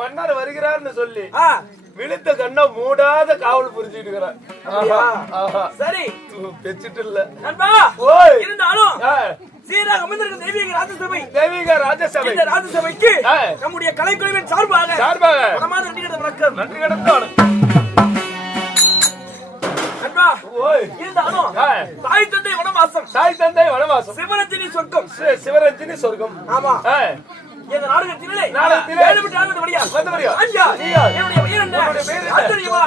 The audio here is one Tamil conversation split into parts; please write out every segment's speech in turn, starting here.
மன்னர் வருகிறார்னு சொல்லி விழுத்த கண்ண மூடாத காவல் புரிஞ்சுட்டு இருக்கிறான். சரி பெச்சிட்டு இல்ல இருந்தாலும் சீராக அமர்ந்திருக்கும் தெய்வீக ராஜசபை, தெய்வீக ராஜசபை, இந்த ராஜசபைக்கு நம்முடைய கலைக்குழுவின் சார்பாக நன்றி கிடந்தாலும் தாய் தந்தை வனவாசம், தாய் தந்தை வனவாசம், சிவரஞ்சனி சொர்க்கம், சிவரஞ்சனி சொர்க்கம். ஆமா இந்த நாடகத்திலே வந்தவரியா ஐயா என்னுடைய பெயர் என்ன தெரியுமா?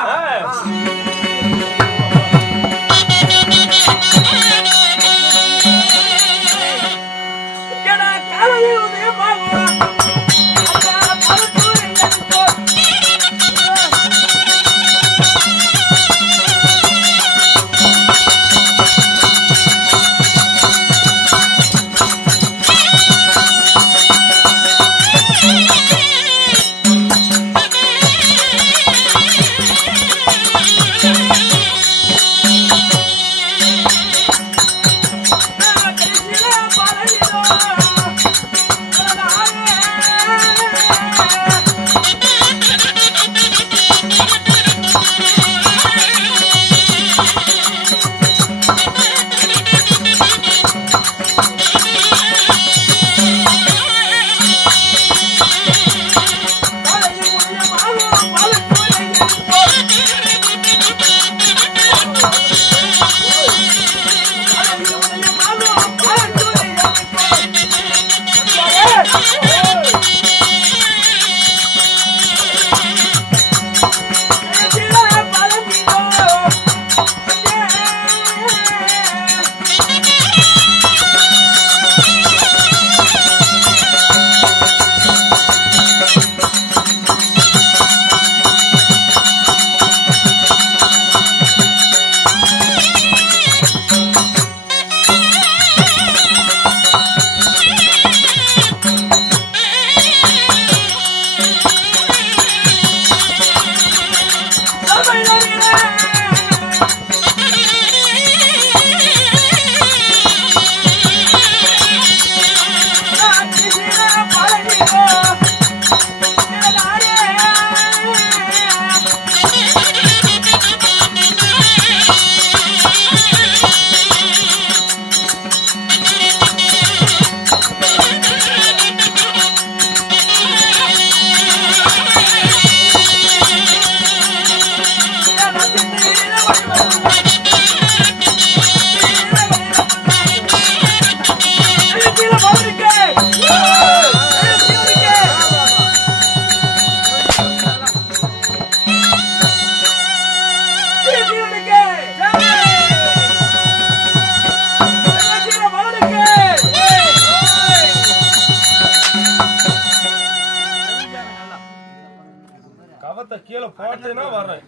கீழே போட்டேன்னா வரேன்.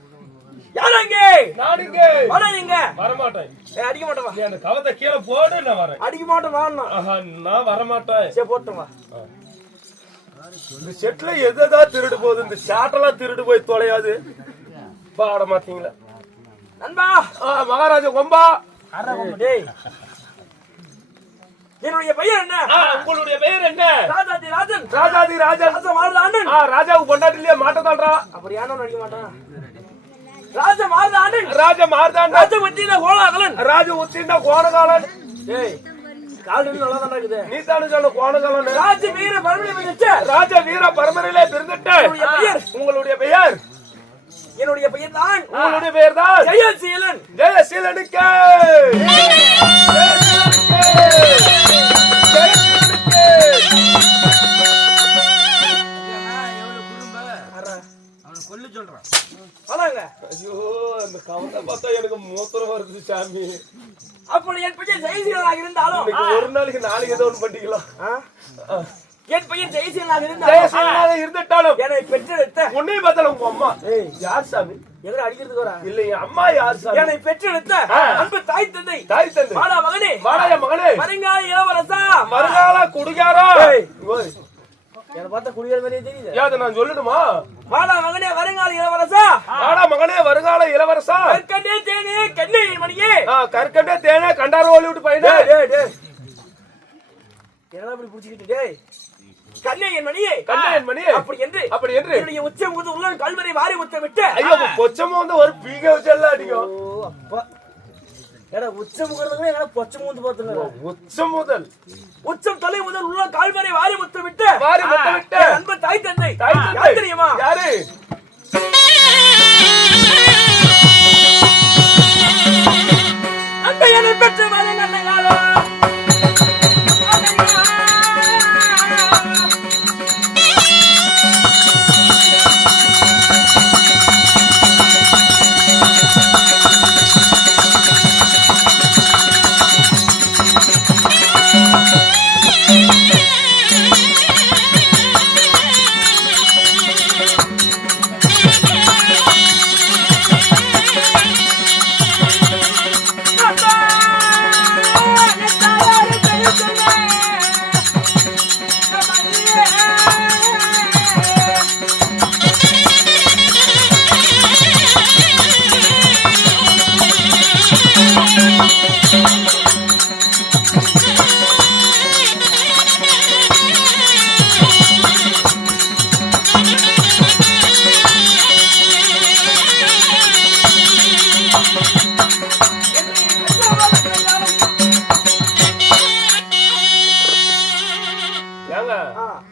யாரங்க நாடுங்க வரேங்க வர மாட்டேன். அடிக்க மாட்டேன். நீ அந்த கவத்தை கீழே போடு, நான் வரேன். அடிக்க மாட்டேன் வாண்ணா. நான் வர மாட்டேன். சரி போட்டு வா. இந்த செட்ல எதா திருடு போகுது, இந்த சாட்டெல்லாம் திருடு போய் தொலையாது. பாட மாட்டீங்களா நண்பா? மகாராஜா கொம்பா. டேய் என்னுடைய பெயர் என்ன? உங்களுடைய பெயர் என்ன? ராஜாதி ராஜன். ராஜாதி ராஜன். ராஜமார்தாண்டன். ராஜாவுக்கு பொண்டாட்டிலேயே மாட்டதான்றா. அப்படி யானோ நடிக்க மாட்டான். ராஜமார்தாண்டன். ராஜமார்தாண்டன். ராஜவத்தின கோணகாலன். ராஜவத்தின கோணகாலன். டேய் கால்ல நல்லா தான் இருக்குது. நீ தான சொல்ல கோணகாலன். ராஜ வீர பரம்பரையிலே பிறந்துட்ட. ராஜ வீர பரம்பரையிலே பிறந்துட்ட. உங்களுடைய பெயர்? என்னுடைய பெயர் தான். உங்களுடைய பெயர் தான் ஜெயசீலன். ஜெயசீலனுக்கு சொல்லு சொல்றேன். வராங்க. ஐயோ அந்த கவலை பார்த்தா எனக்கு மூத்திரம் வருது சாமி. அப்படி என் பையன் ஜெயசீலனாக இருந்தாலும் ஒரு நாளைக்கு நாளைக்கு ஏதோ ஒன்று பண்ணிக்கலாம். என் பையன் ஜெயசீலனாக இருந்துட்டாலும் என்னை பெற்றெடுத்த உன்னை பார்த்தாலும் உங்க அம்மா யார் சாமி? எதிர அடிக்கிறதுக்கு வரா இல்ல என் அம்மா யார் சாமி? என்னை பெற்றெடுத்த அன்பு தாய் தந்தை. வாடா மகனே, வாடா என் மகனே, வருங்கால இளவரசா, வருங்கால குடிகாரா. என்ன பார்த்தா குடிகார மாதிரியே தெரியுது. ஏன் நான் சொல்லணுமா? வாடா மகனே, வருங்கால இளவரசா, வாடா மகனே, வருங்கால இளவரசா, கற்கண்டே தேனே கண்ணே மணியே, கற்கண்டே தேனே கண்டார ஓலி விட்டு பையனே. என்னடா இப்படி புடிச்சிக்கிட்டு டேய் கண்ணே என் மணியே, கண்ணே என் மணியே, அப்படி என்று என்னுடைய உச்சம் முது உள்ள கல்வரை வாரி முத்த விட்டு. ஐயோ பொச்சம் வந்து ஒரு பீக வச்செல்லாம் அடிக்கும். ஓ அப்பா ஏடா உச்சம் முகறதுக்கு எங்கடா பொச்சம் வந்து பாத்துங்க. உச்சம் முதல் உச்சம் தலை முதல் உள்ள கால்வரை வாரி முத்த விட்டு அன்பு தாய் தந்தை. யார் தெரியுமா? யாரு? அந்த என்னை பெற்ற மகன் அன்னையாலோ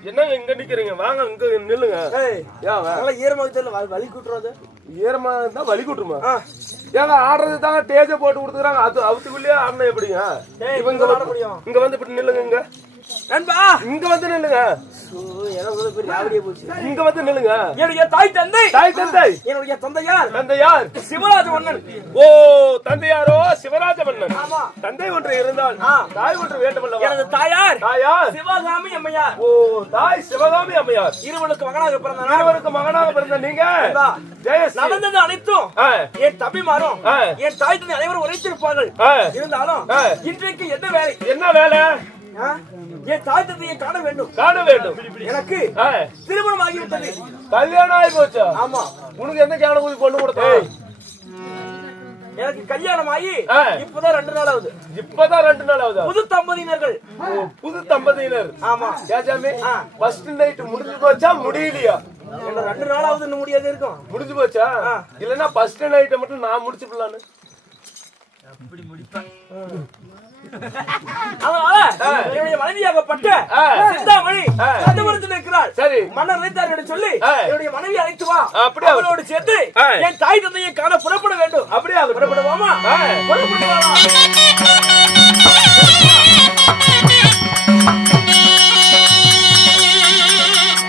என்னங்க இங்க நிக்கிறீங்க? வாங்க இங்க நில்லுங்க. ஈரமாக தெரியல வலி கூட்டுறது. ஈரமா இருந்தா வலி கூட்டுருமா? ஏங்க ஆடுறது தான் டேஜ போட்டு கொடுத்துறாங்க. அது அவத்துக்குள்ளேயே ஆடினா எப்படிங்க? இங்க வந்து இப்படி நில்லுங்க. இங்க நண்பா இங்க வந்து நில்லுங்க. இங்க வந்து நில்லுங்க. என்னுடைய தாய் தந்தை. என்னுடைய தந்தையார் சிவராஜ மன்னன். ஓ தந்தையாரோ சிவராஜ மன்னன். தந்தை ஒன்று இருந்தால் தாய் ஒன்று வேண்டுமல்ல. எனது தாயார் சிவகாமி அம்மையார். ஓ தாய் சிவகாமி அம்மையார். இருவருக்கு மகனாக பிறந்த நீங்க நடந்தது அனைத்தும் என் தம்பிமாரும் என் தாய் தந்தை அனைவரும் உரைத்திருப்பார்கள். இருந்தாலும் இன்றைக்கு என்ன வேலை? என் தாய் தந்தையை காண வேண்டும். எனக்கு திருமணம் ஆகிவிட்டது. கல்யாணம் ஆகி போச்சா? ஆமா. உனக்கு எந்த கேன கூதி பொண்ணு கொடுத்த? எனக்கு கல்யாணம் ஆகி இப்பதான் 2 நாள் ஆகுது. புது தம்பதியினர்கள். புது தம்பதியினர். ஆமா. ஏஜாமி ஃபர்ஸ்ட் நைட் முடிஞ்சு போச்சா முடியலையா? என்ன 2 நாள் ஆகுது முடியாது இருக்கும். முடிஞ்சு போச்சா? இல்லன்னா ஃபர்ஸ்ட் நைட் மட்டும் நான் முடிச்சுடலான்னு அப்படி முடிப்பேன். அதனால என்னுடைய மனைவியாகப்பட்ட சிந்தாமணி கண்டுபிடித்து இருக்கிறாள். சரி மன்னர் நினைத்தார் என்று சொல்லி என்னுடைய மனைவி அழைத்து வா. அவளோடு சேர்த்து என் தாய் தந்தையை காண புறப்பட வேண்டும். அப்படியே புறப்படுவாமா? புறப்படுவாமா?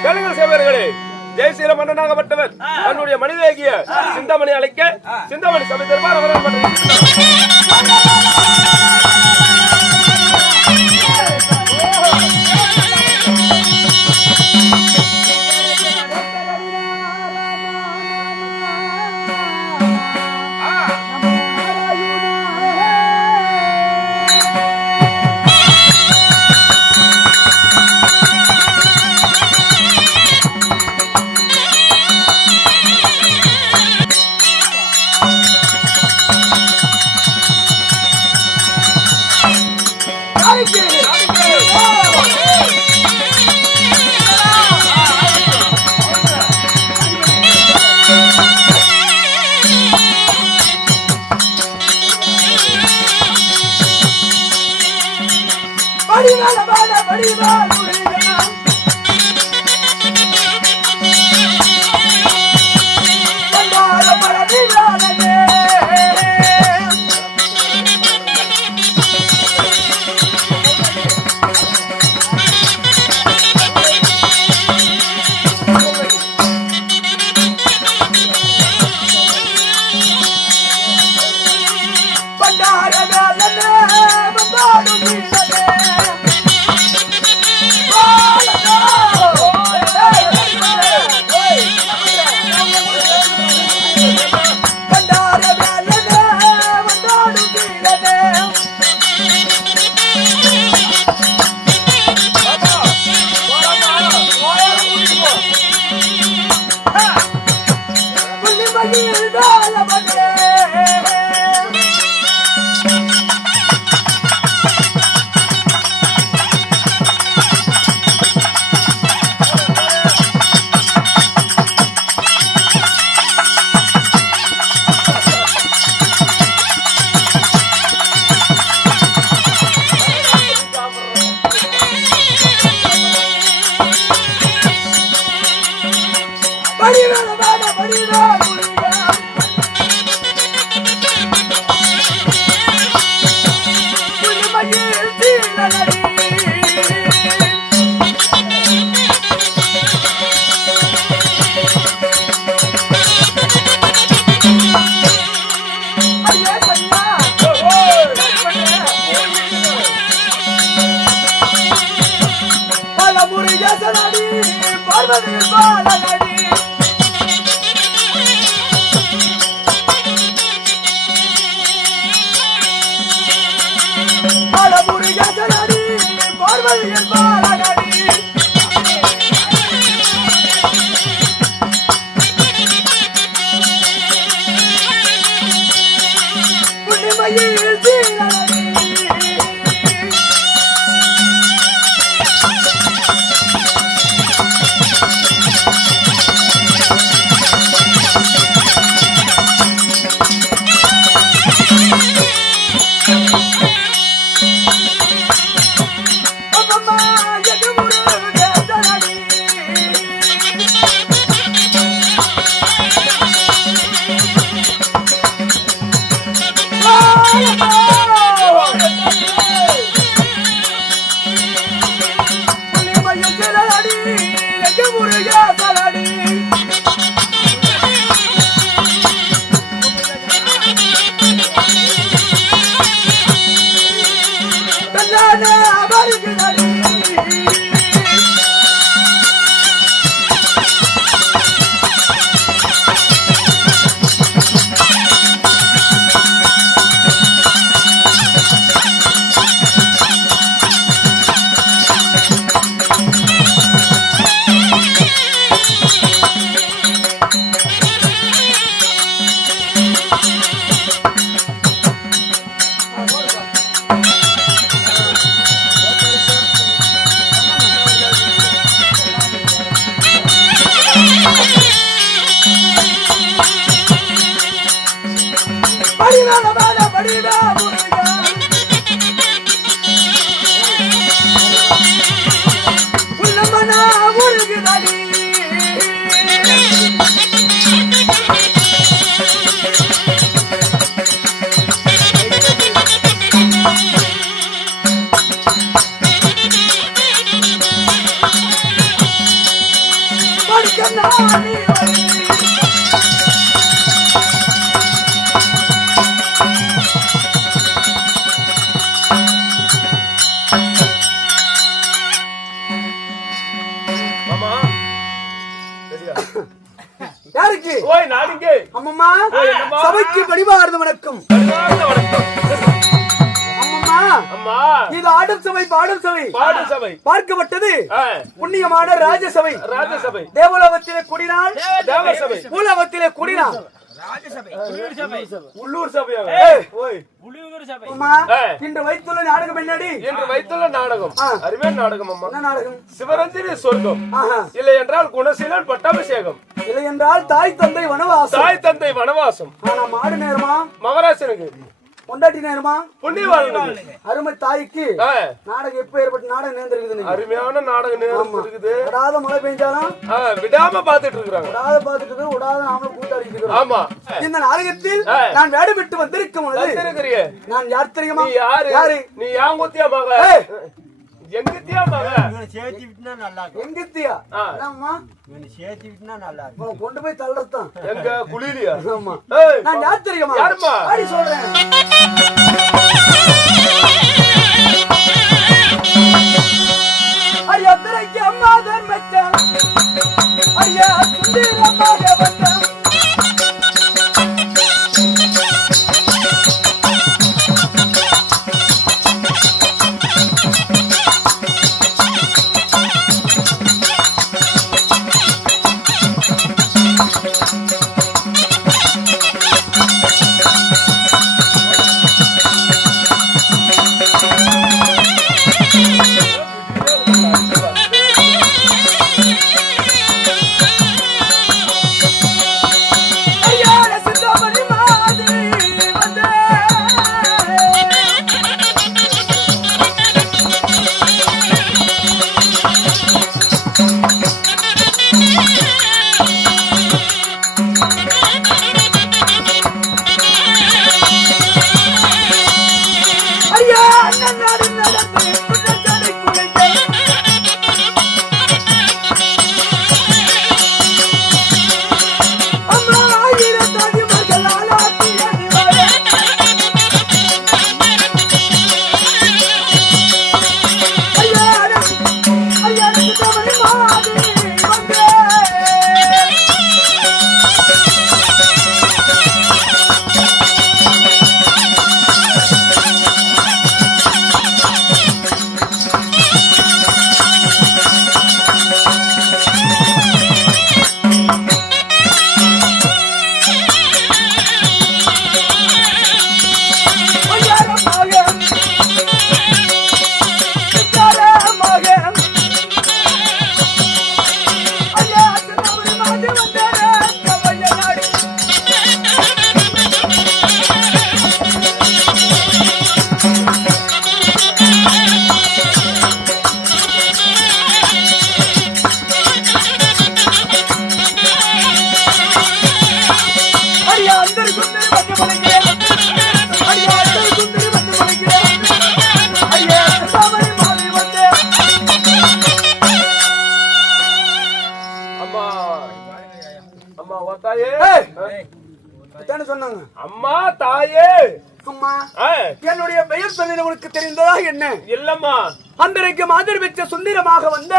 கேளுங்கள் சேவர்களே. ஜெயசீல மன்னனாகப்பட்டவர் தன்னுடைய மனைவியாகிய சிந்தாமணி அழைக்க சிந்தாமணி சபை தருவார். அவர்கள் சபைக்கு பணிவார்ந்த வணக்கம். அம்மம்மா, இது ஆடும் சபை, பாடும் சபை. பார்க்கப்பட்டது புண்ணியமான ராஜசபை. தேவலோகத்திலே கூடினால் தேவசபை, பூலோகத்திலே கூடினால் உள்ளூர் சபை. இன்று வைத்துள்ள நாடகம் என்னடி? என்று வைத்துள்ள நாடகம் அருமையான நாடகம். அம்மா, என்ன நாடகம்? சிவரஞ்சனி சொர்க்கம், இல்லை என்றால் குணசீலன் பட்டாபிஷேகம், இல்லை என்றால் தாய் தந்தை வனவாசம். ஆனா மாடு நேரமா மகராசனுக்கு, பொண்டாட்டி நேரமா புண்ணியவான் அருமை தாய்க்கு நாடகம் எப்ப ஏற்பட்ட நாடகம் நேர்ந்திருக்குது. அருமையான நாடகம் நேர்ந்திருக்குது. விடாத மழை பெஞ்சாலும் விடாம பாத்துட்டு இருக்காங்க. விடாத நாமளும் கூட்டாடிட்டு இருக்கோம். ஆமா, இந்த நாடகத்தில் நான் வேடு விட்டு வந்திருக்கும் பொழுது நான் யார் தெரியுமா? யாரு நீ? யாங்கூத்தியா மக? எங்கத்தியா மக? சேர்த்து விட்டுனா நல்லா இருக்கும். எங்கத்தியா? ஆமா, சேர்த்து விட்டுனா நல்லா இருக்கும். கொண்டு போய் தள்ளறதான். எங்க குளிலியா? ஆமா. நான் யார் தெரியுமா? யாருமா? அடி சொல்றேன். ஐயா திரைக்கு அம்மா தர்மச்சா, ஐயா சுந்தரமாக வந்தா, தாயே என்ன சொன்னாங்க? அம்மா தாயே. அம்மா என்னுடைய பெயர் சொன்னது உனக்கு தெரிந்ததா என்ன? இல்லம்மா. அன்றைக்கு மாதர் பெற்ற சுந்தரமாக வந்த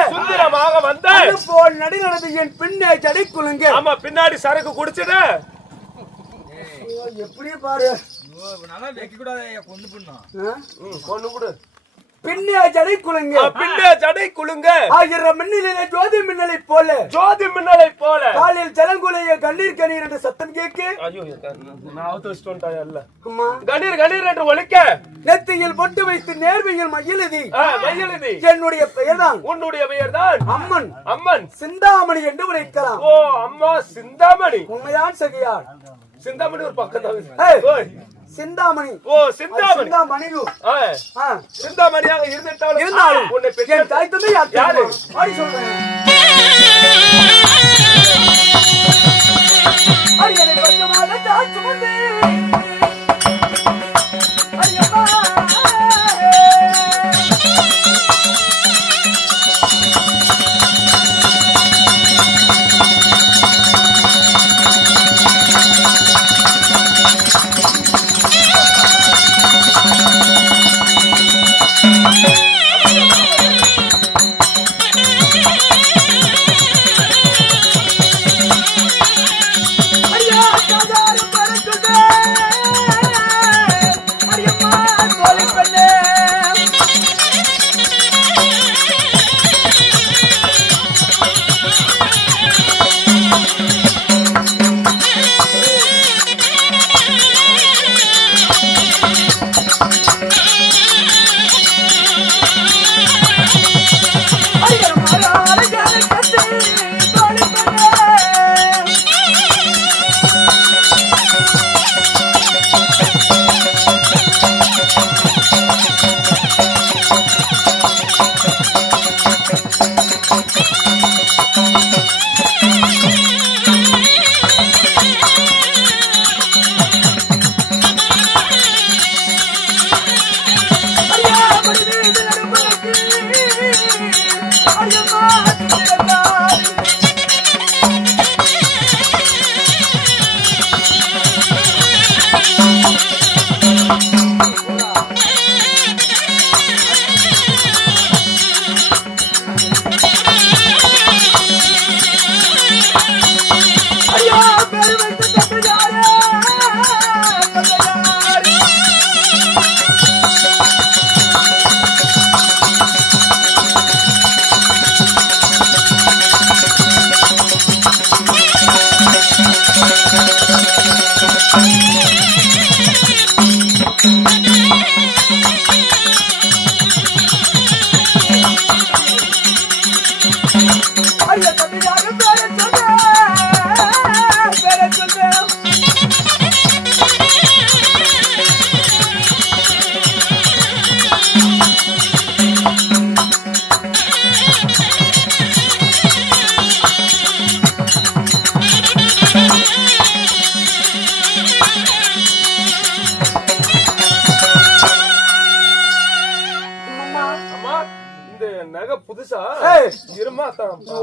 போல் நடுநடந்து என் பின்னே ஜடை குலுங்க. ஆமா, பின்னாடி சரக்கு குடிச்சுட எப்படி பாரு. நல்லா வைக்க கூடாது, கொண்டு போடணும். கொண்டு கொடு. பின்னே ஜடை குலுங்க. பின்னே ஜடை குலுங்க. ஆயிரம் மின்னலிலே ஜோதி மின்னலை போல. ஜோதி மின்னலை போல. காலில் ஜலங்குலைய கண்ணீர் கண்ணீர் என்று சத்தம் கேட்க. ஐயோ, நான் அவதரிச்சிட்டேன் அல்ல. அம்மா கண்ணீர் கண்ணீர் என்று ஒலிக்க. நெத்தியில் பொட்டு வைத்து நேர்மையில் மயிலதி. மயிலதி என்னுடைய பெயர்தான். உன்னுடைய பெயர்தான் அம்மன். அம்மன் சிந்தாமணி என்று உரைக்கலாம். ஓ அம்மா சிந்தாமணி. உண்மைதான் சகியார். சிந்தாமணி ஒரு பக்கத்தான். சிந்தாமணி. ஓ சிந்தாமணி. சிந்தாமணியாக இருந்தாலும் உன்னை பெற்ற தாய் தந்தை யாரு? ஆடி சொல்றேன். அரியணை பக்கமாக தாய் சுமந்து அரியம்மா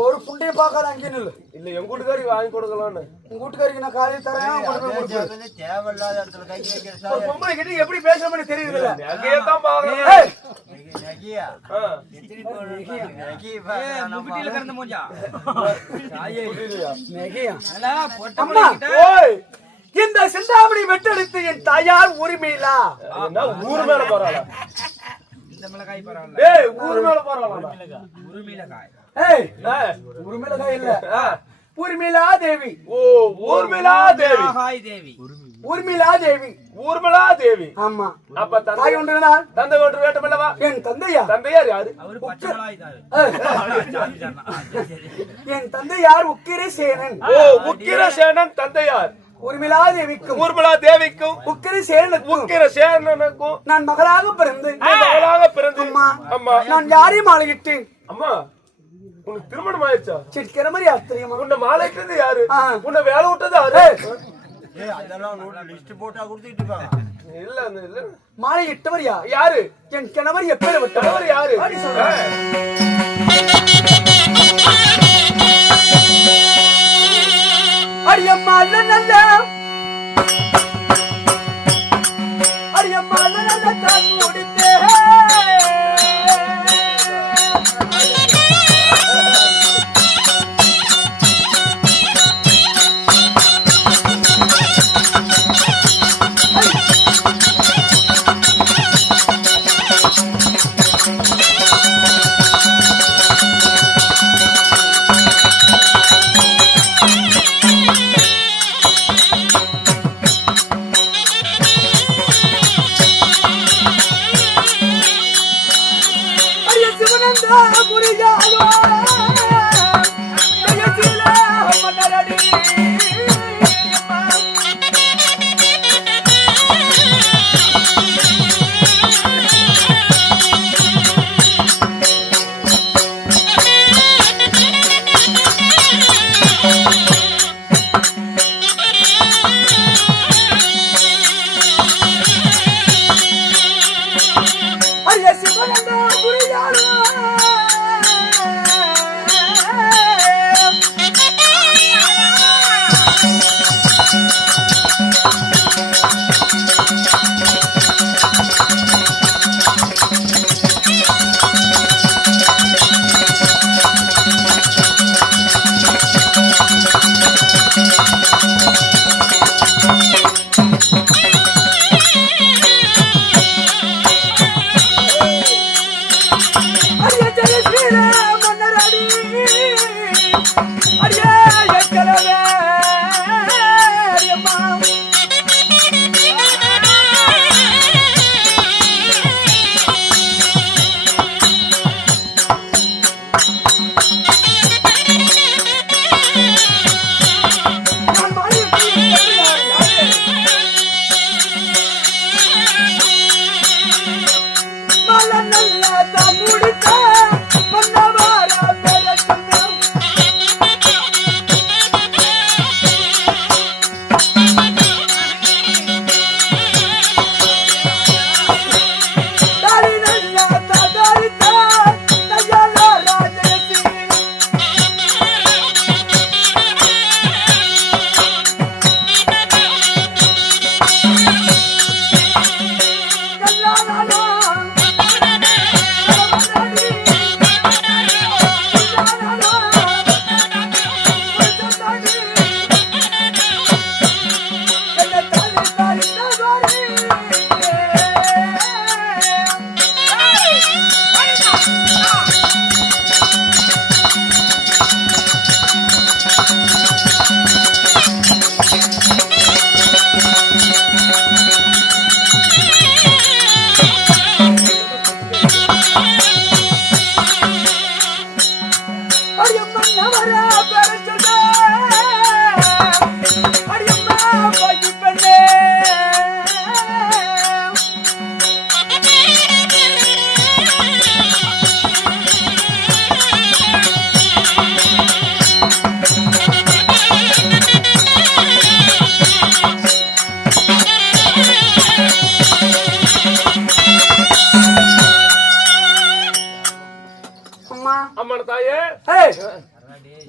ஒரு புண்டைய பார்க்காத அங்கே நில்லு. இல்ல எங்க வீட்டுக்காரி வாங்கி கொடுக்கலான்னு. உங்க வீட்டுக்காரிக்கு நான் காலையில் தரேன். தேவையில்லாத இடத்துல கை வைக்கிற ஒரு பொம்பளை கிட்ட எப்படி பேசணும்னு தெரியுதுல்ல. நகையத்தான் பாக்குறேன். இந்த சிந்தாமணி வெட்டெடுத்து என் தாயார் உரிமையிலா ஊர் மேல போறாளா? ஊர் மேல போறாளா? உரிமையிலகாய் இல்ல, ஊர்மிளா தேவி. ஓ ஊர்மிளா தேவி. ஊர்மிளா தேவி. ஊர்மிளா தேவி. ஆமா. அப்ப தாய் ஒன்றுனால் தந்தை ஒன்று வேண்டுமல்லவா? என் தந்தையா? தந்தையார் யாரு? என் தந்தையார் உக்கிரசேனன். ஓ உக்கிரசேனன் தந்தையார். ஊர்மிளா தேவிக்கும் ஊர்மிளா தேவிக்கும் உக்கிரசேனனுக்கும் நான் மகளாக பிறந்து அம்மா நான் யாரையும் மாலையிட்டேன். அம்மா உனக்கு திருமணம் ஆயிடுச்சா? சிரிக்கிற மாதிரி ஆச்சரியமா. உன்னை மாலையிட்டது யாரு? உன்னை வேலை விட்டது யாரு? அதெல்லாம் லிஸ்ட் போட்டா கொடுத்துட்டு இருப்பாங்க. இல்ல இல்ல மாலை இட்டவர் யாரு? என் கணவர் எப்பேர் விட்டவர் யாரு? அடியம்மா நல்ல அடியம்மா நல்ல தான் முடித்தே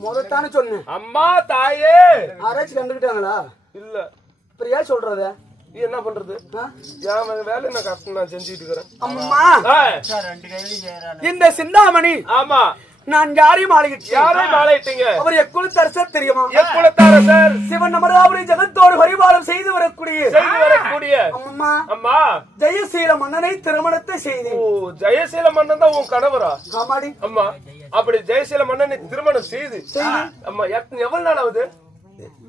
முதத்தானே சொன்னேன். அம்மா தாயே ஆராய்ச்சி கண்டுக்கிட்டாங்களா? இல்ல. அப்புறம் ஏன் சொல்றத? நீ என்ன பண்றது? என் வேலை நான் கஷ்டம் நான் செஞ்சுட்டு இருக்கிறேன். அம்மா இந்த சிந்தாமணி. ஆமா. நான் யாரையும் ஆளையிட்டேன். யாரையும் ஆளையிட்டீங்க? அவர் எக்குலத்தரசர் தெரியுமா? எக்குலத்தரசர் சிவன் அமராவதி ஜெகத்தோடு பரிபாலம் செய்து வரக்கூடிய அம்மா அம்மா ஜெயசீல மன்னனை திருமணத்தை செய்தேன். ஓ, ஜெயசீல மன்னன் தான் உன் கணவரா? ஆமாடி. அம்மா அப்படி ஜெயசீல மன்னனை திருமணம் செய்து அம்மா எவ்வளவு நாள் ஆகுது?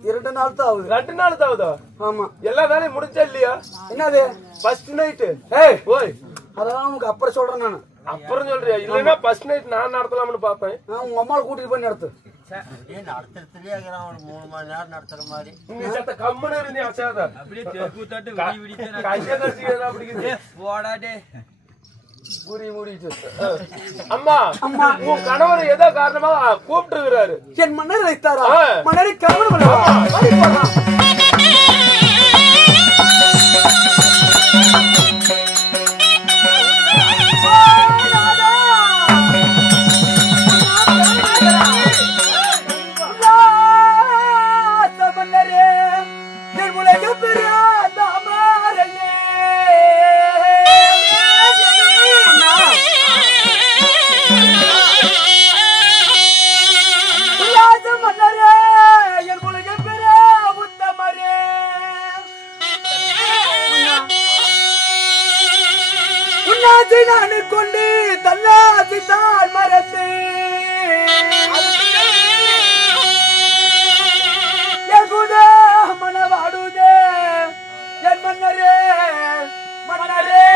2 நாள் தான் ஆகுது. 2 நாள் தான் ஆகுதா? ஆமா. எல்லா வேலையும் முடிஞ்சா இல்லையா? என்னது ஃபர்ஸ்ட் நைட்? ஏய் ஓய், அதெல்லாம் உனக்கு அப்புறம் சொல்றேன் நானு. அப்புறம் சொல்றியா? இல்லன்னா ஃபர்ஸ்ட் நைட் நான் நடத்தலாம்னு பார்த்தேன். உங்க அம்மாவை கூட்டிட்டு போய் நடத்து. நடத்துறதுலயே 3 மணி நேரம் நடத்துற மாதிரி. நீ சத்த கம்மன இருந்து அசாத அப்படியே தெற்கு தட்டு விடி விடி கைய கடிச்சியா அப்படிங்குது. போடாடே புரி முடிச்சு. அம்மா உன் கணவர் ஏதோ காரணமா கூப்பிட்டுறாரு. என் மன்னர் வைத்தாரா? மன்னரை கவனம் அல்லவா? நான் கொண்டு தன்னாசி தான் மறந்து எகுதே மனவாடுதே என் மன்னரே மன்னரே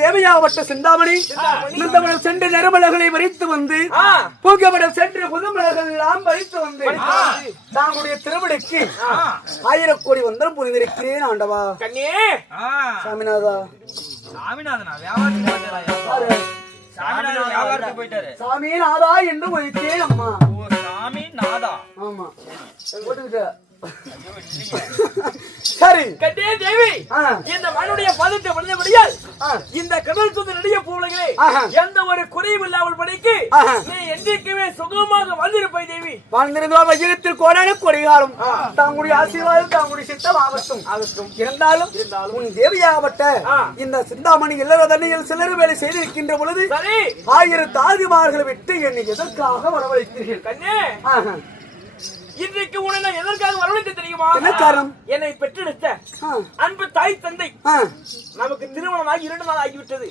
தேவையாவட்ட சிந்தாமணி நின்றவர்கள் சென்று நெருமலர்களை வரித்து வந்து பூக்கமடம் சென்று புதுமலர்கள் எல்லாம் வரித்து வந்து தாங்களுடைய திருவிடைக்கு 1000 கோடி வந்தம் புரிந்திருக்கிறேன் ஆண்டவா. கண்ணே சாமிநாதா சாமி நாதா என்று வைத்தேன் அம்மா. சாமி நாதா ஆமா போட்டுக்கிட்ட சரி கட்டே தேவி இந்த மனுடைய பாதத்தை வந்தபடியால் இந்த கடல் சுத்த நடிக பூவுலகிலே எந்த ஒரு குறையும் இல்லாமல் படிக்கு நீ என்றைக்குமே சுகமாக வாழ்ந்திருப்பாய் தேவி. வாழ்ந்திருந்தால் வையகத்தில் கோடான கொடிகாலம் தாங்களுடைய ஆசீர்வாதம் தாங்களுடைய சித்தம் ஆகட்டும். இருந்தாலும் உன் தேவியாகப்பட்ட இந்த சிந்தாமணி இல்லற தண்ணியில் சிலர் வேலை செய்திருக்கின்ற பொழுது 1000 தாதிமார்களை விட்டு என்னை எதற்காக வரவழைத்தீர்கள் கண்ணே? இன்றைக்கு உன்னை நான் எதற்காக வரவழைத்து தெரியுமா? என்ன காரணம்? என்னை பெற்றெடுத்த அன்பு தாய் தந்தை நமக்கு திருமணமாகி 2 நாள் ஆகிவிட்டது.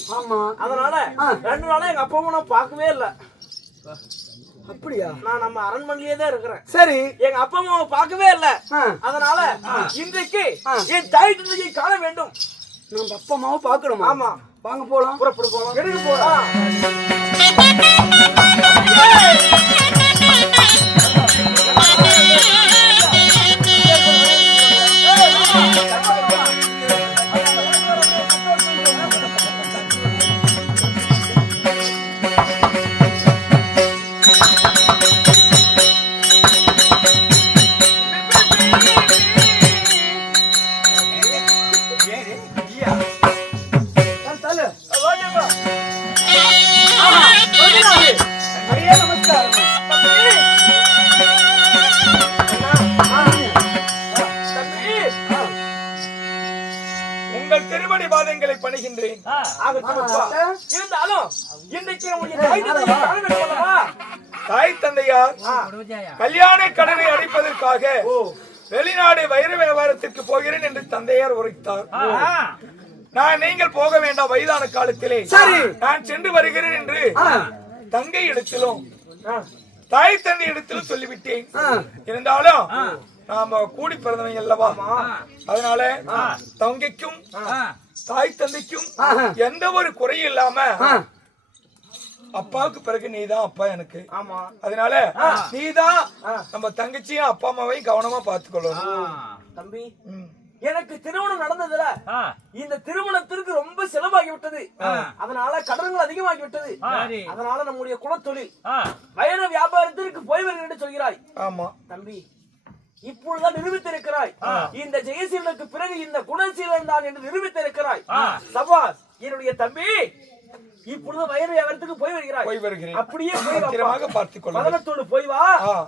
அதனால 2 நாளா எங்க அப்பாவும் நான் பார்க்கவே இல்ல. அப்படியா? நான் நம்ம அரண்மனையிலே தான் இருக்கிறேன். சரி, எங்க அப்பா அம்மாவை பார்க்கவே இல்ல. அதனால இன்றைக்கு என் தாய் தந்தையை காண வேண்டும். நம்ம அப்பா அம்மாவை பார்க்கணுமா? ஆமா, வாங்க போலாம். புறப்படு போலாம். எடுத்து போலாம். திருமணி பாதங்களை பணிகின்றேன். இருந்தாலும் இன்றைக்கு தாய் தந்தையார் கல்யாண கடனை அடைப்பதற்காக வெளிநாடு வைர வியாபாரத்திற்கு போகிறேன் என்று தந்தையார் உரைத்தார். நீங்கள் போக வேண்டாம், வயதான காலத்திலே நான் சென்று வருகிறேன் என்று தங்கை இடத்திலும் தாய் தந்தை இடத்திலும் சொல்லிவிட்டேன். இருந்தாலும் நாம கூடி பிறந்தவங்க அல்லவா, அதனால தங்கைக்கும் தாய் தந்தைக்கும் எந்த ஒரு குறையும் இல்லாம அப்பாவுக்கு பிறகு நீதான் அப்பா எனக்கு. அதனால நீதான் நம்ம தங்கச்சியும் அப்பா அம்மாவையும் கவனமா பாத்துக்கொள்ளணும். தம்பி, எனக்கு திருமணம் நடந்ததுல இந்த திருமணத்திற்கு ரொம்ப செலவாகி விட்டது. அதனால கடன்கள் அதிகமாகி விட்டது. அதனால நம்முடைய குலத்தொழில் வைர வியாபாரத்திற்கு போய் வருகிறேன் என்று சொல்கிறாய். ஆமா தம்பி, இப்பொழுதுதான் நிரூபித்திருக்கிறாய். இந்த ஜெயசீலனுக்கு பிறகு இந்த குணசீலன் தான் என்று நிரூபித்திருக்கிறாய். சபாஸ் என்னுடைய தம்பி. இப்பொழுது வைர வியாபாரத்துக்கு போய் வருகிறாய். அப்படியே பதனத்தோடு போய் வா.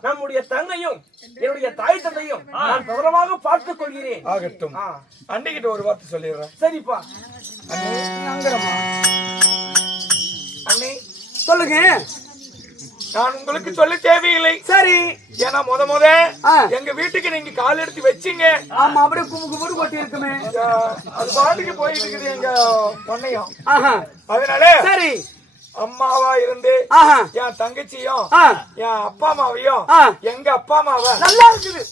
நம்முடைய தங்கையும் என்னுடைய தாய் தந்தையும் நான் பதனமாக பார்த்துக் கொள்கிறேன். ஆகட்டும். அன்னைக்கிட்ட ஒரு வார்த்தை சொல்லிடுறேன். சரிப்பா. அண்ணே சொல்லுங்க. நான் உங்களுக்கு சொல்ல தேவையில்லை. சரி, ஏன்னா முத எங்க வீட்டுக்கு நீங்க கால் எடுத்து வச்சீங்க. ஆமா, அப்படியே கும்பு கொட்டி இருக்குமே, அது பாட்டுக்கு போயிட்டு இருக்குது எங்க பொண்ணையும். அதனால சரி, அம்மாவா இருந்து என் தங்கச்சியும் என் அப்பா அம்மாவையும் எங்க அப்பா அம்மாவை நல்லா இருக்குது.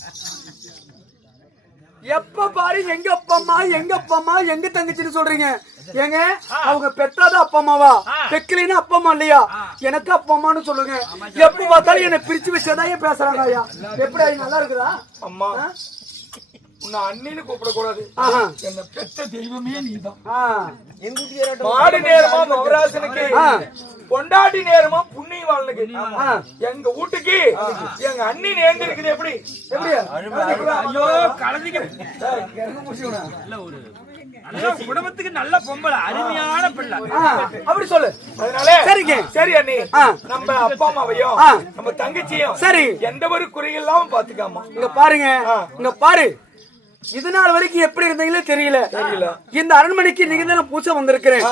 எப்ப பாரு எங்க அப்பா அம்மா எங்க அப்பா அம்மா எங்க தங்கச்சின்னு சொல்றீங்க. ஏங்க, அவங்க பெற்றாதான் அப்பா அம்மாவா, பெக்கலினா அப்பா அம்மா இல்லையா? எனக்கு அப்பா அம்மான்னு சொல்லுங்க. எப்ப பார்த்தாலும் என்ன பிரிச்சு வச்சதான் பேசுறாங்க. ஐயா, எப்படி நல்லா இருக்குதா? அம்மா உன்னை அண்ணின்னு கூப்பிட கூடாது. என்ன பெற்ற தெய்வமே நீதான். மாடு நேரமா மகராசனுக்கு, பொண்டாட்டி நேரமா புண்ணியவாளனுக்கு. எங்க வீட்டுக்கு எங்க அண்ணி நேர்ந்திருக்குது. எப்படி குடும்பத்துக்கு நல்ல பொம்பளை, அருமையான பிள்ளை அப்படி சொல்லு. அதனால சரிங்க. சரி அண்ணி, நம்ம அப்பா அம்மாவையும் நம்ம தங்கச்சியும் சரி எந்த ஒரு குறையில்லாம பாத்துக்காமா. இங்க பாருங்க, இங்க பாரு. இது நாள் வரைக்கும் எப்படி இருந்தீங்களே தெரியல. இந்த அரண்மனைக்கு நீங்க தான் பூசை வந்திருக்கிறேன்.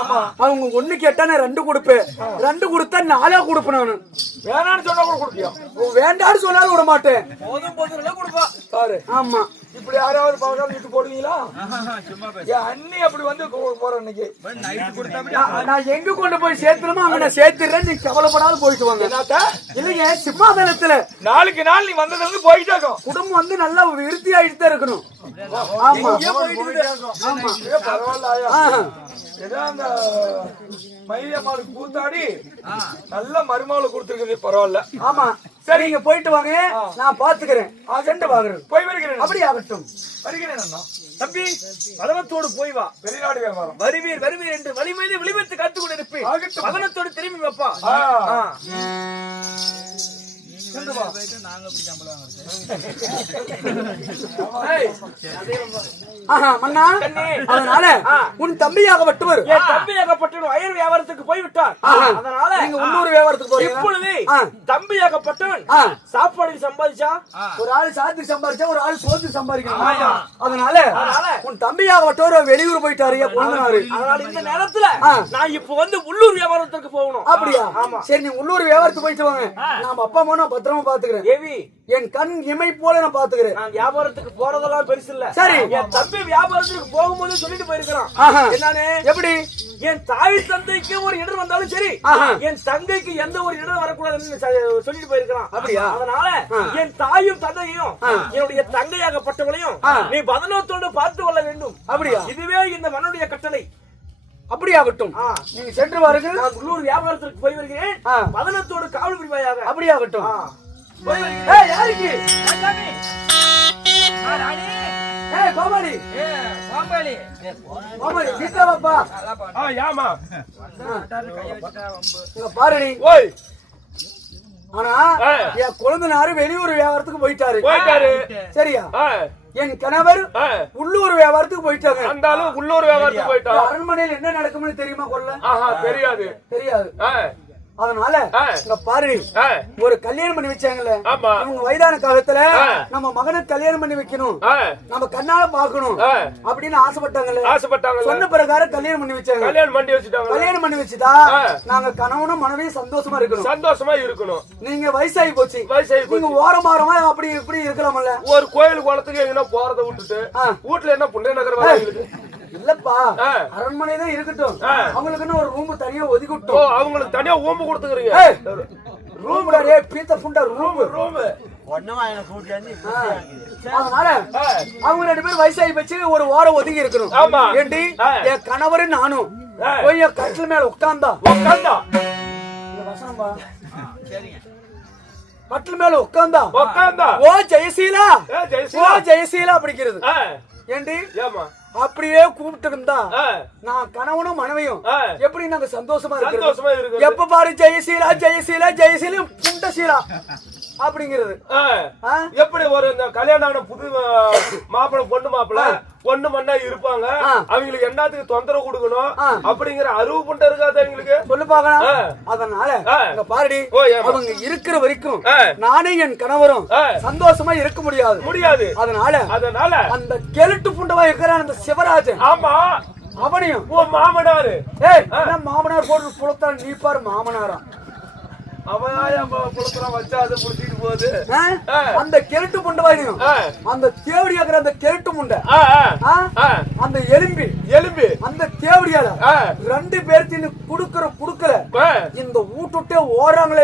அவங்க 1 கேட்டா நான் 2 கொடுப்பேன், 2 கொடுத்தா 4 கொடுப்பேன். நானு வேணான்னு சொன்னா கூட கொடுப்பியா? வேண்டான்னு சொன்னாலும் விட மாட்டேன். போதும் கொடுப்பா பாரு. ஆமா, இப்படி யாராவது பவகாரம் விட்டு போடுவீங்களா? என் அண்ணி அப்படி வந்து போறேன் இன்னைக்கு. நான் எங்க கொண்டு போய் சேர்த்துறோமோ அங்க நான் சேர்த்துறேன். நீ கவலைப்படாத போயிட்டு வாங்க. இல்லைங்க, சிம்மாசனத்துல நாளுக்கு நாள் நீ வந்ததுல இருந்து போயிட்டே இருக்கும். குடும்பம் வந்து நல்லா விருத்தி ஆயிட்டு தான் இருக்கணும். ஆமா, பரவாயில்ல. ஏதோ அந்த மையம்மாளுக்கு கூத்தாடி நல்ல மருமாவளை கொடுத்துருக்குது. பரவாயில்ல. ஆமா, சரி, நீங்க போயிட்டு வாங்க, நான் பாத்துக்கிறேன். சென்று வாங்குறேன். போய் வருகிறேன். அப்படி ஆகட்டும். வருகிறேன் அண்ணா. தம்பி, பதனத்தோடு போய் வா. வெளிநாடு வியாபாரம் வருவீர் என்று வலிமையிலே விளிவித்து காத்துக் கொண்டிருப்பேன். பதனத்தோடு திரும்பி வைப்பா. மன்னா அதனால உன் தம்பியாகப்பட்டவர் என் தம்பியாகப்பட்டவன் வயிறு வியாபாரத்துக்கு போய்விட்டார். அதனால நீங்க உள்ளூர் வியாபாரத்துக்கு போறீங்க. இப்பொழுது தம்பியாகப்பட்டவன் சாப்பாடு சம்பாதிச்சா ஒரு ஆளு சாத்தி சம்பாதிச்சா ஒரு ஆளு சோத்து சம்பாதிக்கணும். அதனால உன் தம்பியாகப்பட்டவர் வெளியூர் போயிட்டாரு பொண்ணுனாரு. அதனால இந்த நேரத்துல நான் இப்ப வந்து உள்ளூர் வியாபாரத்துக்கு போகணும். அப்படியா? சரி, நீ உள்ளூர் வியாபாரத்துக்கு போயிட்டு வாங்க. நான் அப்பா அம்மா நான் பத்திரமா பாத்துக்கிறேன். ஏவி என் கண் இமை போல நான் பாத்துக்கிறேன். நான் வியாபாரத்துக்கு போறதெல்லாம் பெருசு இல்ல. சரி, என் தம்பி வியாபாரத்துக்கு போகும்போது சொல்லிட்டு போயிருக்கான். என்னன்னு? எப்படி? என் தாய் தந்தைக்கு ஒரு இடம் வந்தாலும் சரி, என் தங்கைக்கு எந்த ஒரு இடம் வரக்கூடாதுன்னு சொல்லிட்டு போயிருக்கான். அப்படியா? அதனால என் தாயும் தந்தையும் என்னுடைய தங்கையாகப்பட்டவளையும் நீ பதனத்தோடு பார்த்து கொள்ள வேண்டும். அப்படியா? இதுவே இந்த மனுடைய கட்டளை. அப்படியாகட்டும். நீங்க சென்று வாருங்கள். நான் உள்ளூர் வியாபாரத்திற்கு போய் வருகிறேன். பதனத்தோடு காவல் புரிவாயாக. அப்படியாகட்டும். யாருக்கு? கோமாளி கோமாளி வீட்டுல வாப்பா. ஏமா பாருடி. ஓய், ஆனா என் குழந்தைனாரு வெளியூர் வியாபாரத்துக்கு போயிட்டாரு. சரியா? என் கணவர் உள்ளூர் வியாபாரத்துக்கு போயிட்டாங்க. அந்த அளவு உள்ளூர் வியாபாரத்துக்கு போயிட்டா அரண்மனையில் என்ன நடக்கும்னு தெரியுமா? கொள்ள தெரியாது. அதனால இங்க பாரு, ஒரு கல்யாணம் பண்ணி வச்சாங்கல்ல, இவங்க வயதான காலத்துல நம்ம மகனுக்கு கல்யாணம் பண்ணி வைக்கணும், நம்ம கண்ணால பாக்கணும் அப்படின்னு ஆசைப்பட்டாங்கல்ல. சொன்ன பிரகாரம் கல்யாணம் பண்ணி வச்சாங்க. கல்யாணம் பண்ணி வச்சுட்டா நாங்க கணவனும் மனைவியும் சந்தோஷமா இருக்கணும். நீங்க வயசாகி போச்சு, நீங்க ஓரமாரமா அப்படி இப்படி இருக்கலாம்ல. ஒரு கோயில் குளத்துக்கு எங்கன்னா போறத விட்டுட்டு வீட்டுல என்ன புண்ணிய நகர் இல்லப்பா, அரண்மனை தான் இருக்கட்டும். அவங்களுக்குன்னு ஒரு ரூம் தனியா ஒதுக்கிட்டோம். அவங்களுக்கு தனியா ரூம் கொடுத்துக்கிறீங்க. ரூம் பீத்த புண்டா ரூம். அதனால அவங்க 2 பேரும் வயசாகி வச்சு ஒரு வாரம் ஒதுங்கி இருக்கணும். ஏண்டி என் கணவர் நானும் போய் கட்டில் மேல உட்கார்ந்தா கட்டில் மேல உட்கார்ந்தா ஓ ஜெயசீலா ஓ ஜெயசீலா அப்படிங்கிறது. ஏண்டி அப்படியே கூப்பிட்டு இருந்தா நான் கணவனும் மனைவியும் எப்படி நாங்க சந்தோஷமா இருக்கிறோம். எப்ப பாரு ஜெயசீலா ஜெயசீலா ஜெயசீலா புண்டசீலா அப்படிங்கிறது. எப்படி ஒரு கல்யாணம் புது மாப்பிள்ளை பொண்ணு மண்ணா இருப்பாங்க, அவங்களுக்கு என்னத்துக்கு தொந்தரவு கொடுக்கணும் அப்படிங்கிற அறிவு புண்ட இருக்காது அவங்களுக்கு. சொல்லு பாக்கலாம். அதனால பாருடி, அவங்க இருக்கிற வரைக்கும் நானே என் கணவரும் சந்தோஷமா இருக்க முடியாது. அதனால அந்த கெளுட்டு புண்டவா இருக்கிறான் அந்த சிவராஜன், அவனையும் மாமனாரு மாமனார் போட்டு புலத்தான். நீ பாரு மாமனாரா அந்த கெருட்டு முண்டவாயும் அந்த தேவடி ஆகிற அந்த கெருட்டு முண்டை அந்த எலும்பி அந்த தேவடியால 2 பேர்த்தின்னு குடுக்கல இந்த வீட்டுட்டே ஓடுறாங்களே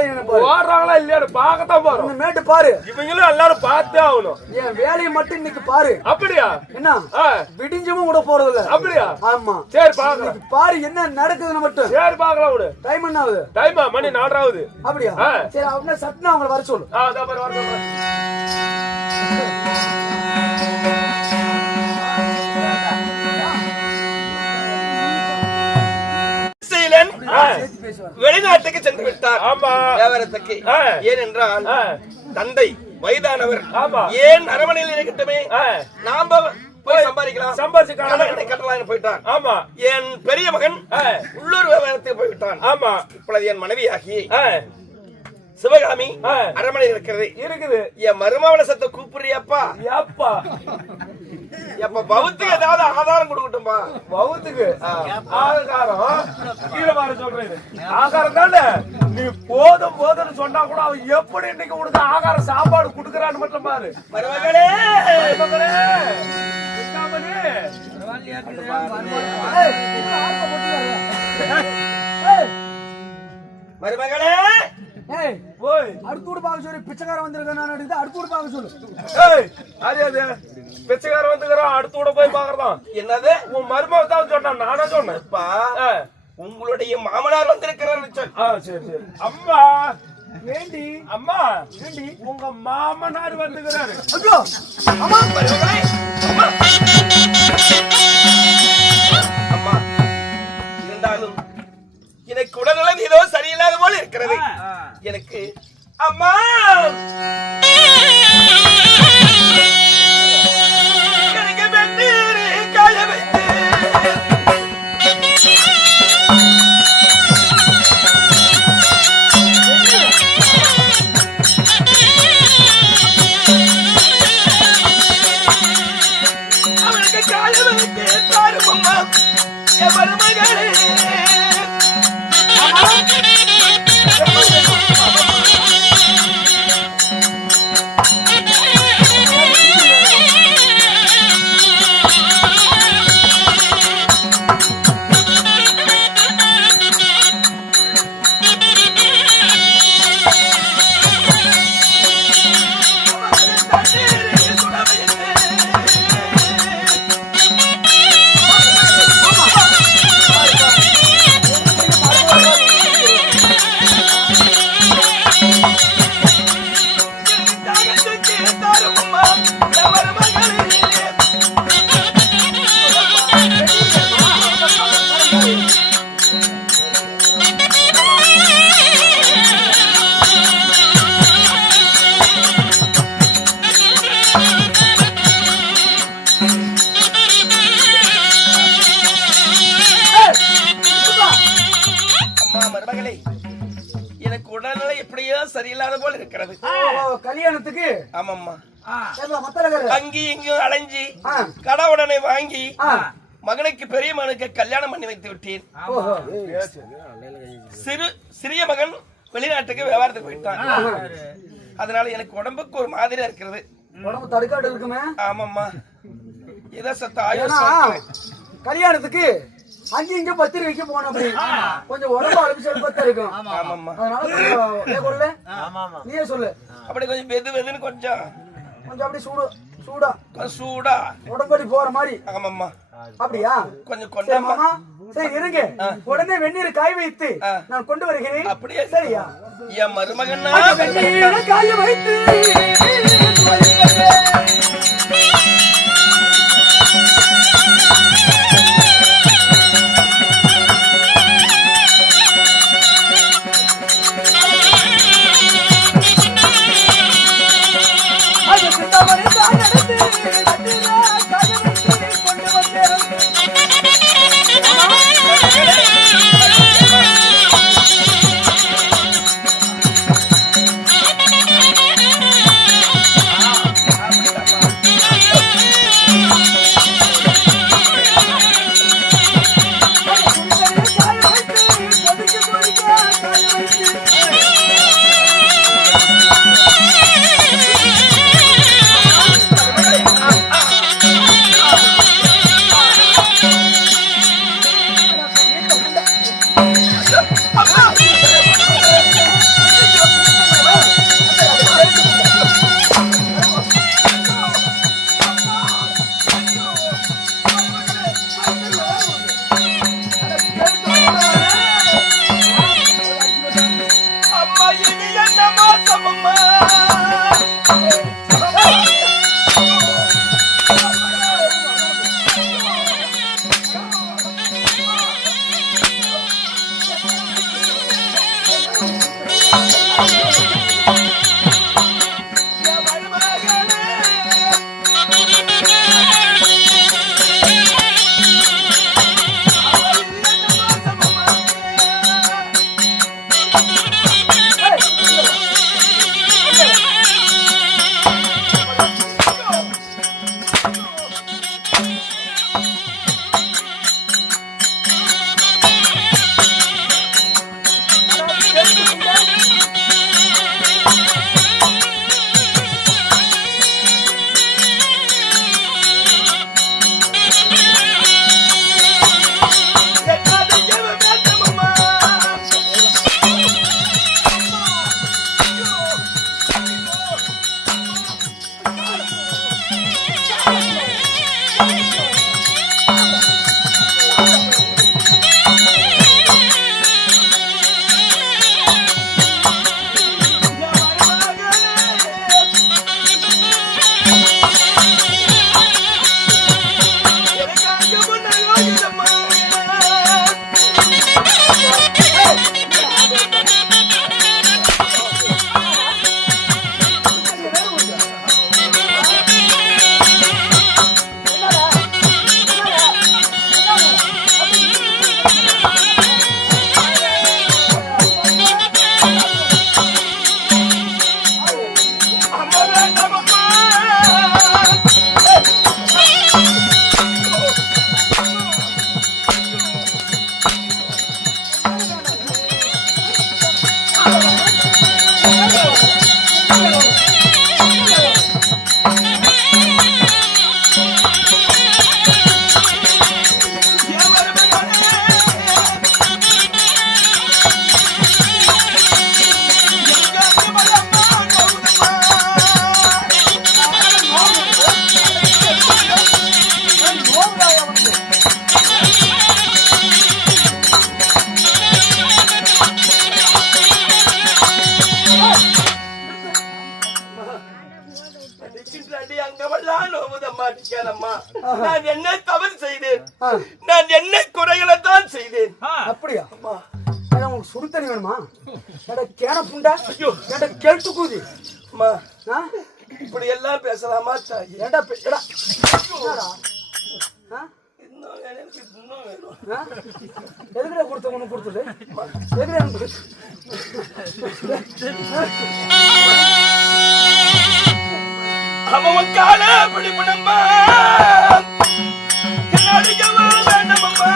இல்லையா பாக்கத்தான் போறோம். மேட்டு பாரு, இவங்களும் எல்லாரும் பார்த்தே ஆகணும். என் வேலையை மட்டும் இன்னைக்கு பாரு. அப்படியா? என்ன விடிஞ்சமும் விட போறது இல்ல. அப்படியா? ஆமா. சரி பாக்கலாம். பாரு என்ன நடக்குதுன்னு மட்டும். சரி பாக்கலாம். விடு. டைம் என்ன ஆகுது? டைமா மணி 4 ஆகுது. அப்படியா? சரி, அவன சட்னா அவங்கள வர சொல்லு. வெளிநாட்டுக்கு சென்று விட்டார். வியாபாரத்துக்கு. ஏனென்றால் தந்தை வயதானவர். ஏன் அரண்மனையில் இருக்கட்டுமே, நாம போய் சம்பாதிக்கலாம் போயிட்டான். என் பெரிய மகன் உள்ளூர் வியாபாரத்துக்கு போய்விட்டான். இப்பொழுது என் மனைவியாகி சிவகாமி அரண்மனை இருக்குது. என் மருமாவள சத்த கூப்பிடுறியாப்பா? எப்ப பவுத்துக்கு ஏதாவது ஆதாரம் கொடுக்கட்டும்பா? பவுத்துக்கு ஆகாரம் கீழே வர சொல்றேன். ஆகாரம் தானே நீ போதும்னு சொன்னா கூட அவன் எப்படி இன்னைக்கு உனக்கு ஆகாரம் சாப்பாடு குடுக்கறான்னு மட்டும் பாரு. மருமகளே மருமகளே அடுத்தூடு பார்க்க சொல்லி பிச்சைக்காரன் வந்திருக்க அடுத்தூடு பார்க்க சொல்லு. அதே பிச்சைக்காரன் வந்துக்கிறோம் அடுத்தூட போய் பாக்குறதான். என்னது? உன் மருமக தான் சொன்னான், நானே சொன்னேன்ப்பா. உங்களுடைய மாமனார் வந்திருக்கிறார். சரி. அம்மா ஏண்டி அம்மா ஏண்டி உங்க மாமனார் வந்துக்கிறாரு. ஐயோ அம்மா அம்மா இருந்தாலும் எனக்கு உடல்நலம் ஏதோ சரியில்லாத போல இருக்கிறது. எனக்கு அம்மா எனக்கு வெந்நீர் காய வைத்து அவனுக்கு காய வைத்து தாரும் அம்மா என் மருமகளே. எனக்கு உடல்நிலை எப்படியோ சரியில்லாத போல இருக்கிறது. கல்யாணத்துக்கு ஆமாம்மா மத்தலகர் அங்கி இங்கும் அலைஞ்சி கடவுடனை வாங்கி மகனுக்கு பெரிய மகனுக்கு கல்யாணம் பண்ணி வைத்து விட்டேன். சிறிய மகன் வெளிநாட்டுக்கு வியாபாரத்துக்கு போயிட்டான். அதனால எனக்கு உடம்புக்கு ஒரு மாதிரியா இருக்கிறது. உடம்பு தடுக்காட்டு இருக்குமே. ஆமாம்மா ஏதோ சத்த ஆயுஷ் கல்யாணத்துக்கு அங்க இங்க பத்திரிக்கைக்கு போன அப்படி கொஞ்சம் உடம்பு அழுப்பு செலுப்பத்தா இருக்கும். ஆமாம்மா அதனால நீயே சொல்லு. அப்படி கொஞ்சம் வெது வெதுன்னு கொஞ்சம் அப்படி சூடா சூடா உடம்படி போற மாதிரி. ஆமாம்மா அப்படியா? கொஞ்சம் கொண்டாமா. சரி இருங்க, உடனே வெந்நீர் காய வைத்து நான் கொண்டு வருகிறேன். அப்படியே சரியா? என் மருமகன் வெந்நீர் காய வைத்து நான் என்ன குறைகளை தான் செய்தேன். அப்படியா? உங்களுக்கு சுடு தண்ணி வேணுமா? கேன புண்டா கேட்டு கூதி இப்படி எல்லாம் பேசலாமா தாய்? ஏண்டா எதுக்குடா கொடுத்த ஒண்ணு கொடுத்தது? அவன் கால பிடிப்படம்மா வேண்டாமம்மா.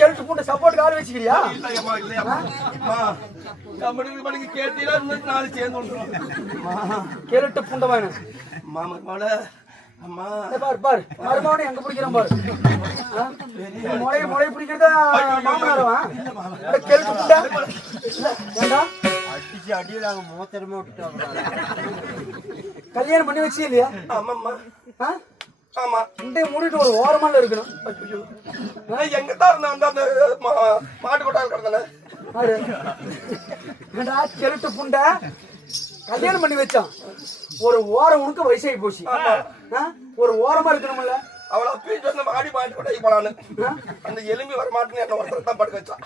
கேட்டு புண்ட சப்போர்ட் கால் வச்சுக்கிறியா? கேட்டு புண்ட வேணும் பாரு பாரு மருமகனை எங்க பிடிக்கிறான் பாரு. முளைய பிடிக்கிறத மாமனாரவா கேட்டு புண்டா ஏண்டா அடிச்சு அடியில் நாங்க மோத்திரமே விட்டுட்டோம். கல்யாணம் பண்ணி வச்சு இல்லையா? ஆமாம்மா. ஆமா இந்த மூடிட்டு ஒரு ஓரமால இருக்கணும். எங்க தான் இருந்தா அந்த மாட்டு கொட்டா இருக்கிறதானே கெருட்டு புண்டை கல்யாணம் பண்ணி வச்சான். ஒரு ஓரம் உனக்கு வயசாகி போச்சு. ஒரு ஓரமா இருக்கணும்ல. அவளை அப்பயும் சொன்ன மாடி மாட்டு கொட்டாய்க்கு போலான்னு அந்த எலும்பி வர மாட்டேன்னு என்ன ஒருத்தர் தான் படுக்க வச்சான்.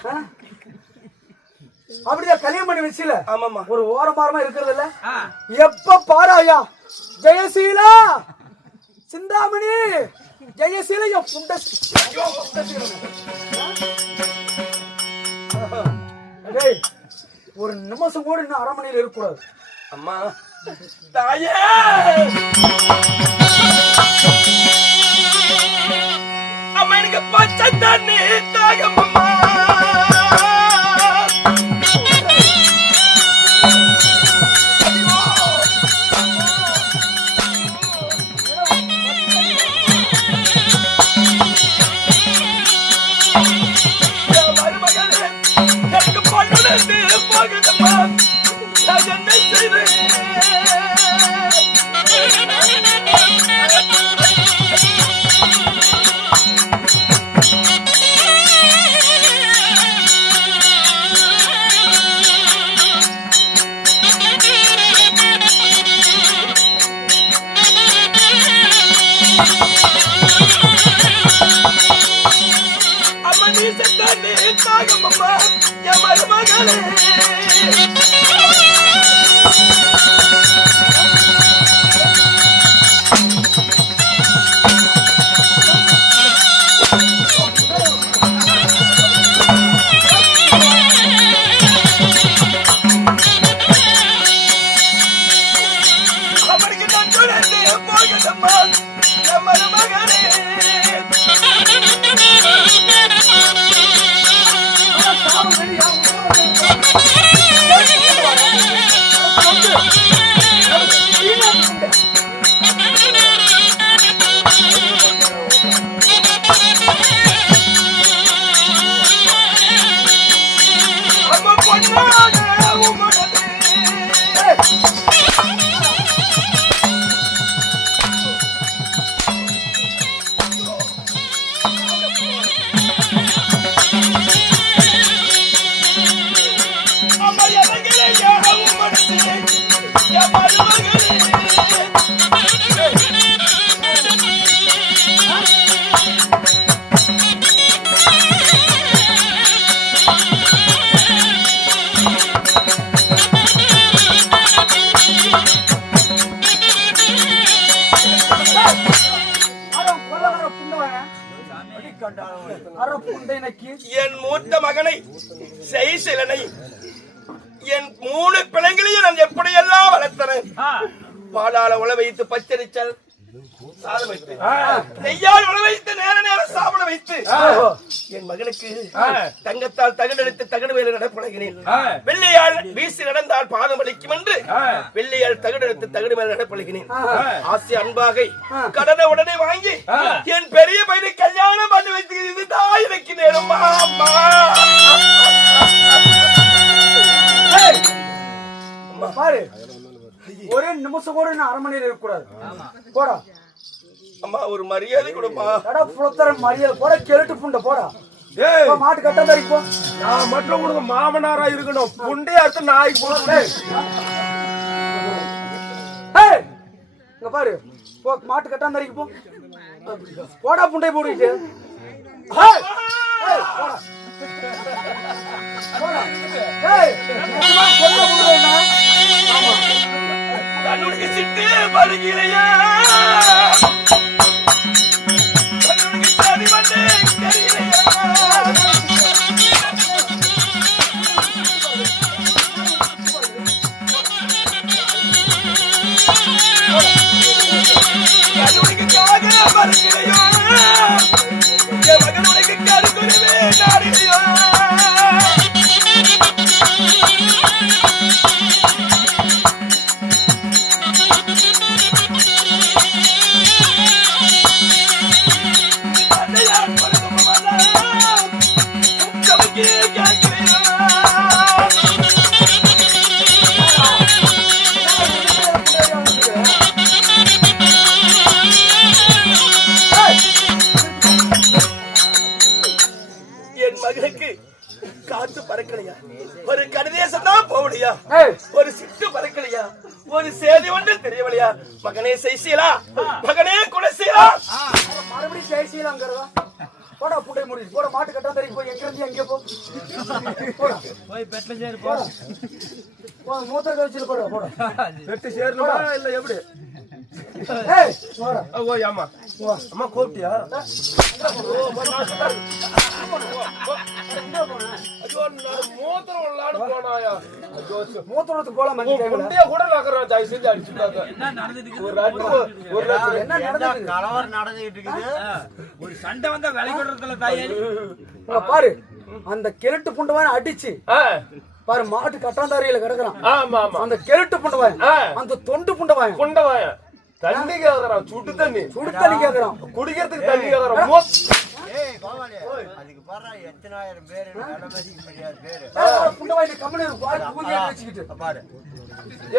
அப்படிதான் கல்யாணம் பண்ணி வச்சுல. ஆமாம்மா. ஒரு ஓரமாரமா இருக்கிறது இல்ல. எப்ப பாரு ஐயா ஜெயசீலா சிந்தாமணி ஜெயசீலா என் புண்ட ஒரு நிமிஷம் கூட இன்னும் அரண்மனையில் இருக்கக்கூடாது. அம்மா தாயே அம்மா எனக்கு பச்சை தண்ணி தாகம் அம்மா. என் மூத்த மகனை செய்சிலனை என் 3 பிள்ளைகளையும் நான் எப்படியெல்லாம் வளர்த்தனேன். பாலால உழ வைத்து பச்சரிச்சல் சாதம் வைத்து நெய்யால் உழ வைத்து நேர நேரம் சாப்பிட வைத்து என் மகனுக்கு தங்கத்தால் தகடெடுத்து தகடு வேலை நடப்பழகினேன். வெள்ளையால் வீசி நடந்தால் பாதம் அளிக்கும் என்று வெள்ளையால் தகடெடுத்து தகடு மேல நடப்பழகினேன். ஆசை அன்பாக கடனை உடனே வாங்கி என் பெரிய பையனை கல்யாணம் பண்ணி வைத்து இதுதான் எனக்கு நேரம். பாரு, ஒரே நிமிஷம் கூட அரை மணி நேரம் இருக்கக்கூடாது. போடா அம்மா, ஒரு மரியாதை கொடுமா. மரியாதை போட கேட்டு புண்ட போடா. மாட்டு கட்ட இருக்கும். நான் மட்டும் உனக்கு மாமனாரா இருக்கணும். புண்டையா எடுத்து நாய்க்கு போட. இங்க பாரு, போ மாட்டு கட்டாம போ. போடா புண்டை போடுச்சு. கண்ணுக்கு சிட்டு பருகிலையா சரி வந்து தெரியலையா கண்ணுக்கு காக பருகிலையா என் மகனுக்கு கருக்குருவே நாடிலையா என் மகனுக்கு காத்து பறக்கலையா, ஒரு கடுதேசம் தான் போகலையா, ஒரு சிட்டு பறக்கலையா, ஒரு சேதி ஒன்று தெரியவலையா. மகனே செய்யலா, மகனே குலசீலா, மறுபடியும் செய்யலாங்கிறதா. போடா புண்டை முடிச்சு போட. மாட்டு கட்டா தெரியும். போய் எங்க இருந்து எங்கே போடா. போய் பெட்ல சேரு போடா. மூத்த கழிச்சு போடா. போடா பெட்டு சேரணுமா இல்ல எப்படி? போடா. ஓய் அம்மா, அம்மா கூப்பிட்டியா? மூத்திரத்துக்கு போலாம். கூட நகரம் தயவு செஞ்சு அடிச்சுட்டாங்க. என்ன நடந்தது? கலவரம் நடந்துகிட்டு இருக்குது. ஒரு சண்டை வந்தா விளையாடுறதுல தாயாரி பாரு, அந்த கிழட்டு புண்டவான் அடிச்சு பாரு மாட்டு கட்டாந்தாரியில கிடக்குறான். அந்த கிழட்டு புண்டவான், அந்த தொண்டு புண்டவான் தண்ணி கேக்குறான். சுடு தண்ணி கேக்குறான். குடிக்கிறதுக்கு தண்ணி கேக்குறான். அதுக்கு பாரு எத்தனாயிரம் பேரு பேரு பாரு.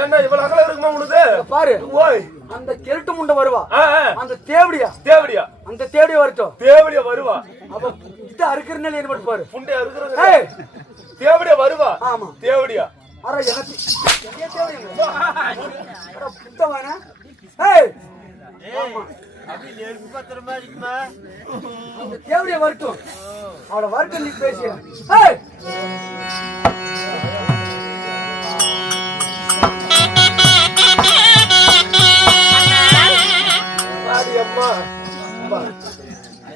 என்ன இவ்வளவு அகல இருக்குமா உனது? பாரு, ஓய் அந்த கெருட்டு முண்டை வருவா. அந்த தேவடியா அந்த தேவடியா வரட்டும். தேவடியா வருவா. அப்ப இது அறுக்கிறனால என்ன பண்ணு பாரு. புண்டை அறுக்கிறது. தேவடியா வருவா. ஆமா, தேவடியா. அற எனக்கு எங்க தேவடியா? அட புத்தவானே. ஏய் ஆமா, அப்படி நெருப்பு பத்திர மாதிரி இருக்குமா? அந்த தேவடியா வரட்டும். அவளை வரட்டும், நீ பேசிய. ஏய்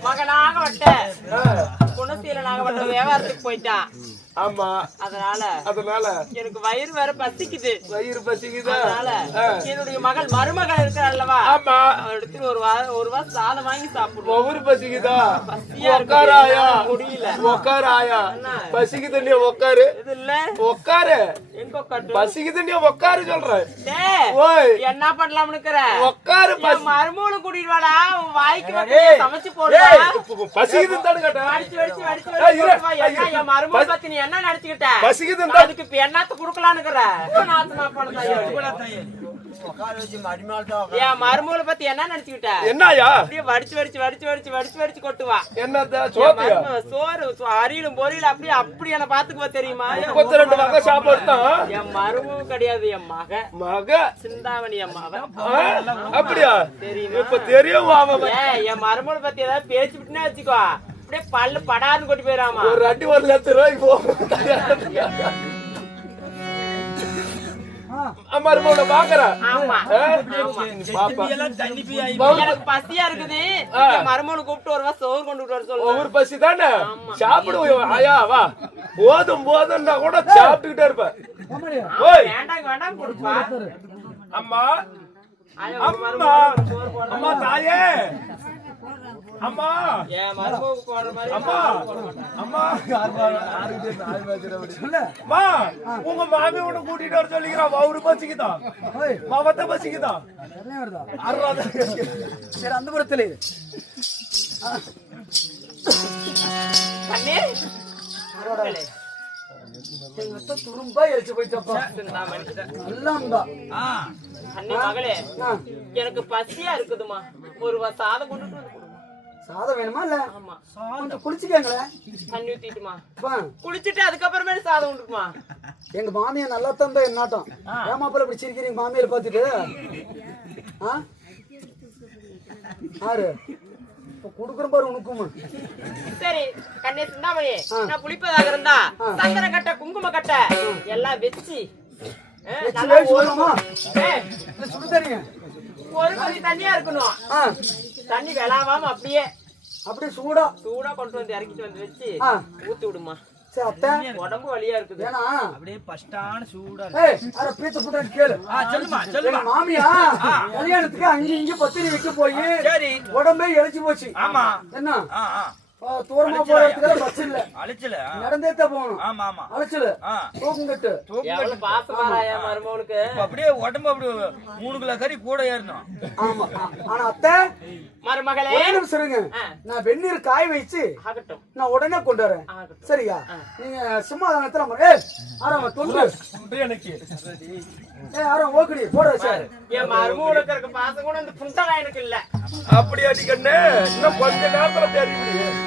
மகனாக வட்ட குணசீலனாக வட்ட வியாபாரத்துக்கு போயிட்டான். ஆமா, அதனால எனக்கு வயிறு வேற பசிக்குது. அதனால என்னுடைய மகள் மருமகள் இருக்கிறாள் அல்லவா, எடுத்து ஒரு வாரம் சாதம் வாங்கி சாப்பிடுவோம். ஒவ்வொரு பசிக்குதா? பசியா இருக்கு, முடியல. உக்காராயா? பசிக்குது நீ உக்காரு. இது இல்ல உக்காரு. எங்க உட்காரு? பசிக்குது நீ உக்காரு சொல்றேன். என்ன பண்ணலாம்னு இருக்கிற? உக்காரு. மருமகளை கூட்டிட்டு வாடா, உன் வாய்க்கு சமைச்சு போடுறா. பசிக்குதுன்னு தானே கேட்டேன். என் மருமகளை பத்தி நீ என்ன நினைச்சுக்கிட்ட? பசிக்குதுன்னு அதுக்கு இப்ப என்னத்த குடுக்கலான்னு இருக்கிற? என் மருமகளை பத்தி என்ன நினைச்சுக்கிட்ட? என்னயா? அப்படியே வடிச்சு கொட்டுவா. என்னது? சோறு அரியிலும் பொரியல அப்படியே என்ன பாத்துக்குவா தெரியுமா? 32 வகை சாப்பாடு தான். என் மருமக கிடையாது, என் மக சிந்தாமணி. என் மக அப்படியா? தெரியுமா? இப்ப தெரியும். என் மருமகளை பத்தி ஏதாவது பேச்சு விட்டுனா வச்சுக்கோ, அப்படியே பல்லு படாருன்னு கொட்டி போயிடாமா. ஒரு அடி 1 லட்சம் ரூபாய்க்கு போ. மருமகளை பாக்குற ஆமா பாப்பா எல்லாம் தண்ணி போய் ஆயி எனக்கு பசியா இருக்குது மருமகனை கூப்பிட்டு ஒரு சோறு கொண்டு வர சொல்லுங்க ஒவ்வொரு பசி தானே சாப்பிடுவோம் ஆயா வா போதும் போதும்னா கூட சாப்பிட்டுக்கிட்டே இருப்ப ஓய் வேண்டாம் வேண்டாம் கொடுப்பா அம்மா ஆயா, அம்மா அம்மா தாயே அம்மா என் மருமகனுக்கு போடுற மாதிரி அம்மா அம்மா அம்மா உங்க மாமி உன்னை கூட்டிட்டு வர சொல்லிக்கிறான் அவரு பசிக்குதான் மாவத்த பசிக்குதான் சரி அந்த புறத்துல கண்ணே மருமகளே, துரும்பா எரிச்சு போயிட்டப்பா நல்லா அண்ணே மகளே எனக்கு பசியா இருக்குதுமா ஒரு சாதம் கொண்டுட்டு வந்து கொடுமா. சாதம் வேணுமா இல்ல ஆமா கொஞ்சம் குளிச்சுக்கங்களேன் தண்ணி ஊத்திட்டுமா அப்பா, குளிச்சுட்டு அதுக்கப்புறமே சாதம் உண்டுக்குமா. எங்க மாமியா நல்லா தந்தா என்னாட்டம் ஏமாப்பிள்ள இப்படி சிரிக்கிறீங்க மாமியார் பாத்துட்டு ஆறு இப்ப குடுக்குற பாரு உனக்கும் சரி கண்ணே சிந்தாமணி நான் குளிப்பதாக இருந்தா சந்தன கட்ட குங்கும கட்ட எல்லாம் வச்சு நல்லா சுடு தரீங்க ஒரு கொதி தண்ணியா இருக்கணும். தண்ணி விளாவாம அப்படியே அப்படியே சூடா சூடா கொண்டு வந்து இறக்கிட்டு வந்து வச்சு ஊத்தி விடுமா. சரி அத்தை உடம்பு வலியா இருக்குது. ஏன்னா அப்படியே பஸ்டான சூடா அட பீத்த புட்டான்னு கேளு சொல்லுமா எங்க சொல்லுமா மாமியா கல்யாணத்துக்கு அங்க இங்க பத்திரி வைக்க போய் சரி உடம்பே இழைச்சு போச்சு ஆமா என்ன ஆ ஆ தூரமா போறதுக்கு பஸ் இல்ல அழைச்சல நடந்தே தான் போகணும் ஆமா ஆமா அழைச்சலு தூக்கம் கட்டு எவ்வளவு பாசமாராயா மருமகனுக்கு. அப்படியே உடம்பு அப்படியே 3 கிலோ கறி கூட ஏறணும் ஆமா ஆனா அத்தை மருமகளே ஒரே நிமிஷம் இருங்க நான் வெந்நீர் காய வச்சு ஆகட்டும் நான் உடனே கொண்டு வரேன் சரியா நீங்க சும்மா ஆறாம தொண்டு எனக்கு ஆறாம் ஓக்கடி போட சார் என் மருமகனுக்கு இருக்க பாசம் கூட இந்த புண்டகா எனக்கு இல்ல. அப்படி அடிக்கண்ணே இன்னும் கொஞ்ச நேரத்துல தெரியும்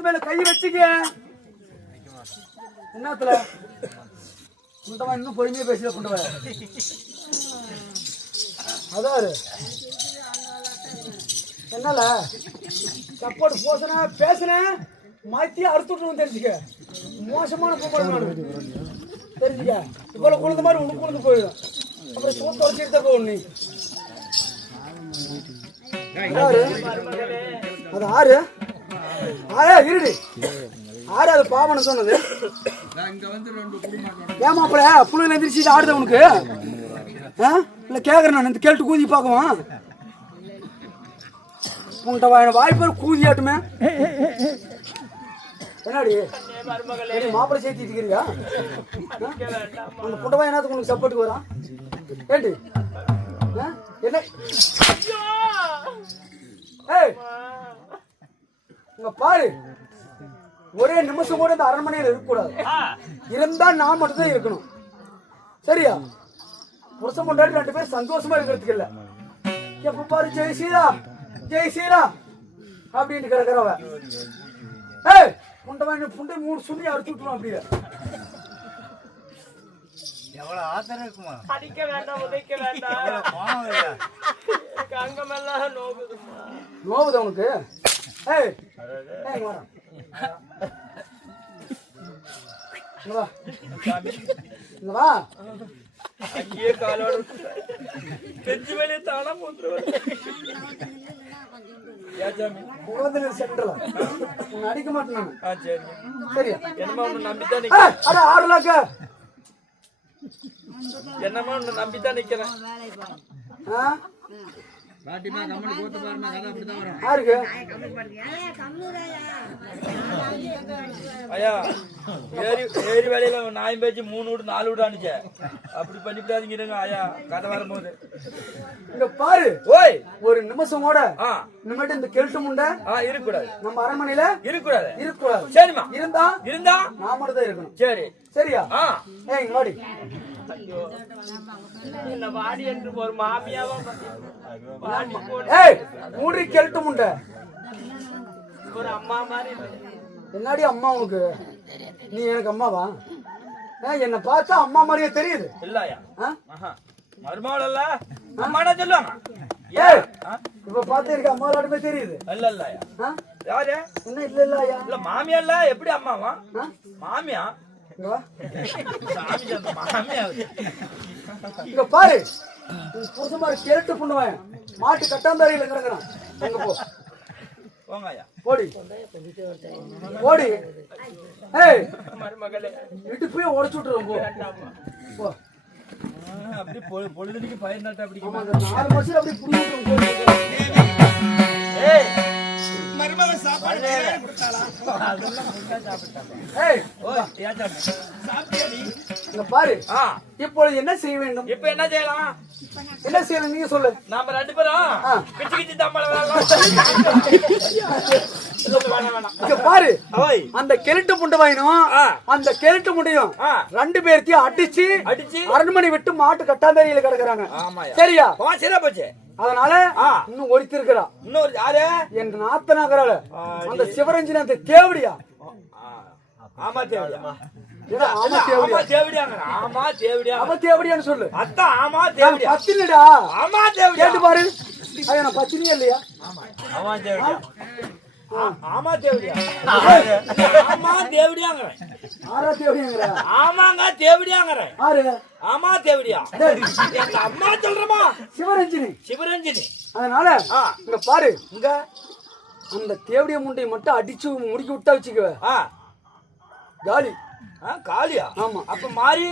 கழுத்து மேல கை வச்சுக்க. என்னத்துல குண்டவன் இன்னும் பொறுமையா பேசல. குண்டவன் அதாரு என்னல சப்போர்ட் போசன பேசுன மாத்தி அறுத்துட்டு தெரிஞ்சுக்க. மோசமான பொம்பளை தெரிஞ்சுக்க. இவ்வளவு குழந்தை மாதிரி உனக்கு குழந்தை போயிடும். அப்புறம் சோத்து வச்சுட்டு தான் போகணும். நீ அது ஆறு ஆயா இருடி. ஆறு அது பாவனை சொன்னது. ஏமாப்பிள புழுவில் எந்திரிச்சு ஆடுத உனக்கு இல்ல கேக்குறேன். நான் இந்த கேட்டு கூதி பார்க்குவான் உன்கிட்ட வாய்ப்பு கூதி ஆட்டுமே. என்னடி மாப்பிள்ளை சேர்த்து இருக்கிறீங்க? அந்த புண்டவா என்னத்துக்கு உனக்கு சப்போர்ட்டுக்கு வரான் ஏண்டி? என்ன இங்க பாரு, ஒரே நிமிஷம் கூட இந்த அரண்மனையில் இருக்கக்கூடாது. இருந்தா நான் மட்டும் தான் இருக்கணும். சரியா? புருஷன் கொண்டாடி 2 பேரும் சந்தோஷமா இருக்கிறதுக்கு இல்ல. எப்ப பாரு ஜெய் ஸ்ரீரா ஜெய் ஸ்ரீரா அப்படின்னு கிடக்குறவ. புண்டவன் புண்டை 3 சுண்ணி அடிச்சு விட்டுரும். அப்படியே எவ்வளவு ஆத்திரம் இருக்குமா? அடிக்க வேண்டாம், உதைக்க வேண்டாம். அங்கமெல்லாம் நோவுது உனக்கு. வா அங்கேயே காலோட பெஞ்சு வெளியே தானா சென்ட்ரல் அடிக்க மாட்டேன். சரியா? என்னமா ஒண்ணு நம்பித்தான் 6 லாக்க என்னமா ஒண்ணு நம்பித்தான் நிக்கிறேன். ஐயா ஏரி வேலையில நாயும் பேச்சு 3 வீடு 4 வீடு அனுச்ச. அப்படி பண்ணிவிடாதீங்க ஐயா. கதை வரும்போது இங்க பாரு. ஓய் ஒரு நிமிஷம் கூட இனிமேட்டு இந்த கெல்ட்டு முண்டை இருக்கக்கூடாது. நம்ம அரண்மனையில இருக்கக்கூடாது. இருக்கக்கூடாது. சரிம்மா. இருந்தா நான் மட்டும் தான் இருக்கணும். சரி சரியா? இங்க வாடி. என்ன வாடி என்று ஒரு மாமியாவா மூடி கெல்ட்டு முண்டை ஒரு அம்மா மாதிரி. என்னடி அம்மா உனக்கு? நீ எனக்கு அம்மாவா? என்ன பார்த்தா அம்மா மாதிரியே தெரியுது. இல்லையா? மருமகள் இல்ல அம்மாடா சொல்லுவாங்க. இப்ப பார்த்து இருக்க அம்மா விளையாடுமே தெரியுது. இல்ல இல்லையா? யாரு? என்ன இல்ல இல்லையா? இல்ல மாமியா இல்ல. எப்படி அம்மாவா? மாமியா இங்க பாரு. புருஷன் மாதிரி கேட்டு பண்ணுவேன். மாட்டு கட்டாந்தாரியில கிடக்குறான். அங்க போ. போடி போடி. மருமகளே விட்டு போய் உடச்சு விட்டுருவோம். போ. அப்படி பொழுதுக்கு பயந்தாட்ட அப்படி 4 வருஷம் அப்படி புடிச்சு மருமக சாப்பாடு பாரு. இப்பொழுது என்ன செய்ய வேண்டும்? இப்ப என்ன செய்யலாம்? என்ன செய்யணும் நீங்க சொல்லு. நாம 2 பேரும் கிச்சு கிச்சு தம்பளம் பாரு. அந்த கெலிட்டு முண்டையும் அந்த கெலிட்டு முண்டையும் 2 பேர்த்தையும் அடிச்சு அரண்மனை விட்டு மாட்டு கட்டாந்தாரியில கிடக்குறாங்க. சரியா? சரியா போச்சு. அதனால இன்னும் ஒருத்தி இருக்கிறா. இன்னொரு யாரு? என் நாத்தனாகிறாள் அந்த சிவரஞ்சன் அந்த தேவடியா. ஆமா தேவடியா. ஆமா தேவடியா. ஆமா தேவடியா. அவ தேவடியான்னு சொல்லு. அதான் ஆமா தேவடியா. பத்தினிடா. ஆமா தேவடியா. கேட்டு பாரு. நான் பத்தினியா இல்லையா? ஆமா தேவடியா. ஆமா தேவடியா. ஆமா தேவடியாங்கறேன். ஆரா தேவடியாங்கற. ஆமாங்க தேவடியாங்கறேன். ஆறு. ஆமா தேவடியா. எங்க அம்மா சொல்றமா? சிவரஞ்சனி. சிவரஞ்சனி. அதனால இங்க பாரு. இங்க அந்த தேவடிய முண்டை மட்டும் அடிச்சு முடிக்கி விட்டா வச்சுக்க. காலி. காலியா? ஆமா. அப்ப மாறி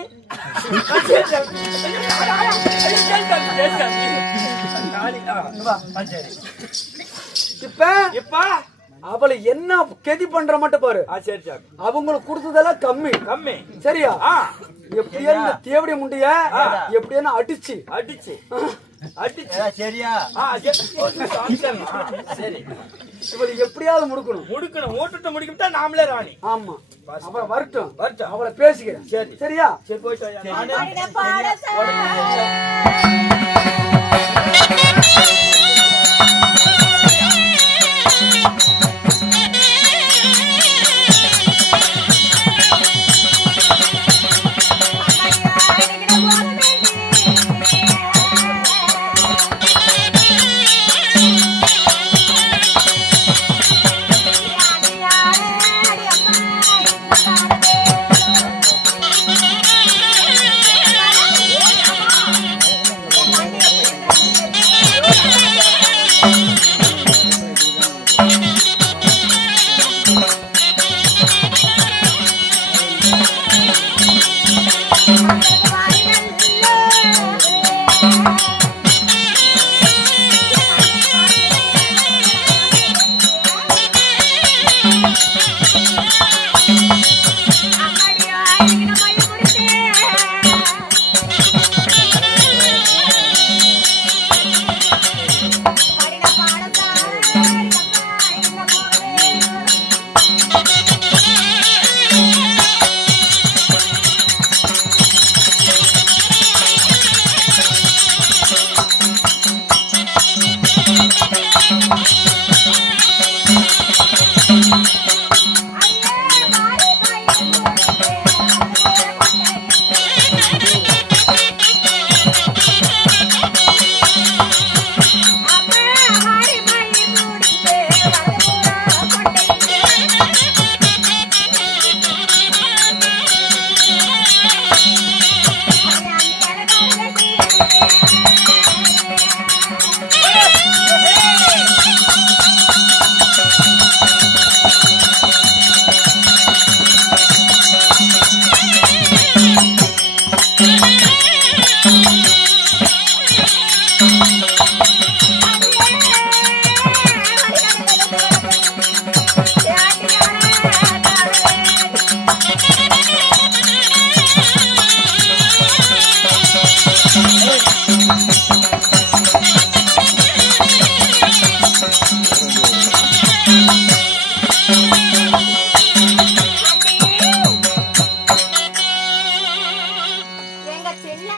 இப்ப அவளை என்ன கெதி பண்ற மட்டும் பாரு. சரி சரி. அவங்களுக்கு கொடுத்ததெல்லாம் கம்மி கம்மி. சரியா? எப்படியா இந்த தேவடிய முண்டைய எப்படியா அடிச்சு அடிச்சு சரியா? சரி. இவளை எப்படியாவது முடுக்கணும். ஓட்டுட்டு முடிக்கிட்டா நாமளே ராணி. ஆமா. அப்புறம் வரட்டும் அவளை பேசிக்கிறேன். சரி சரியா? சரி போயிட்டு எங்க செல்ல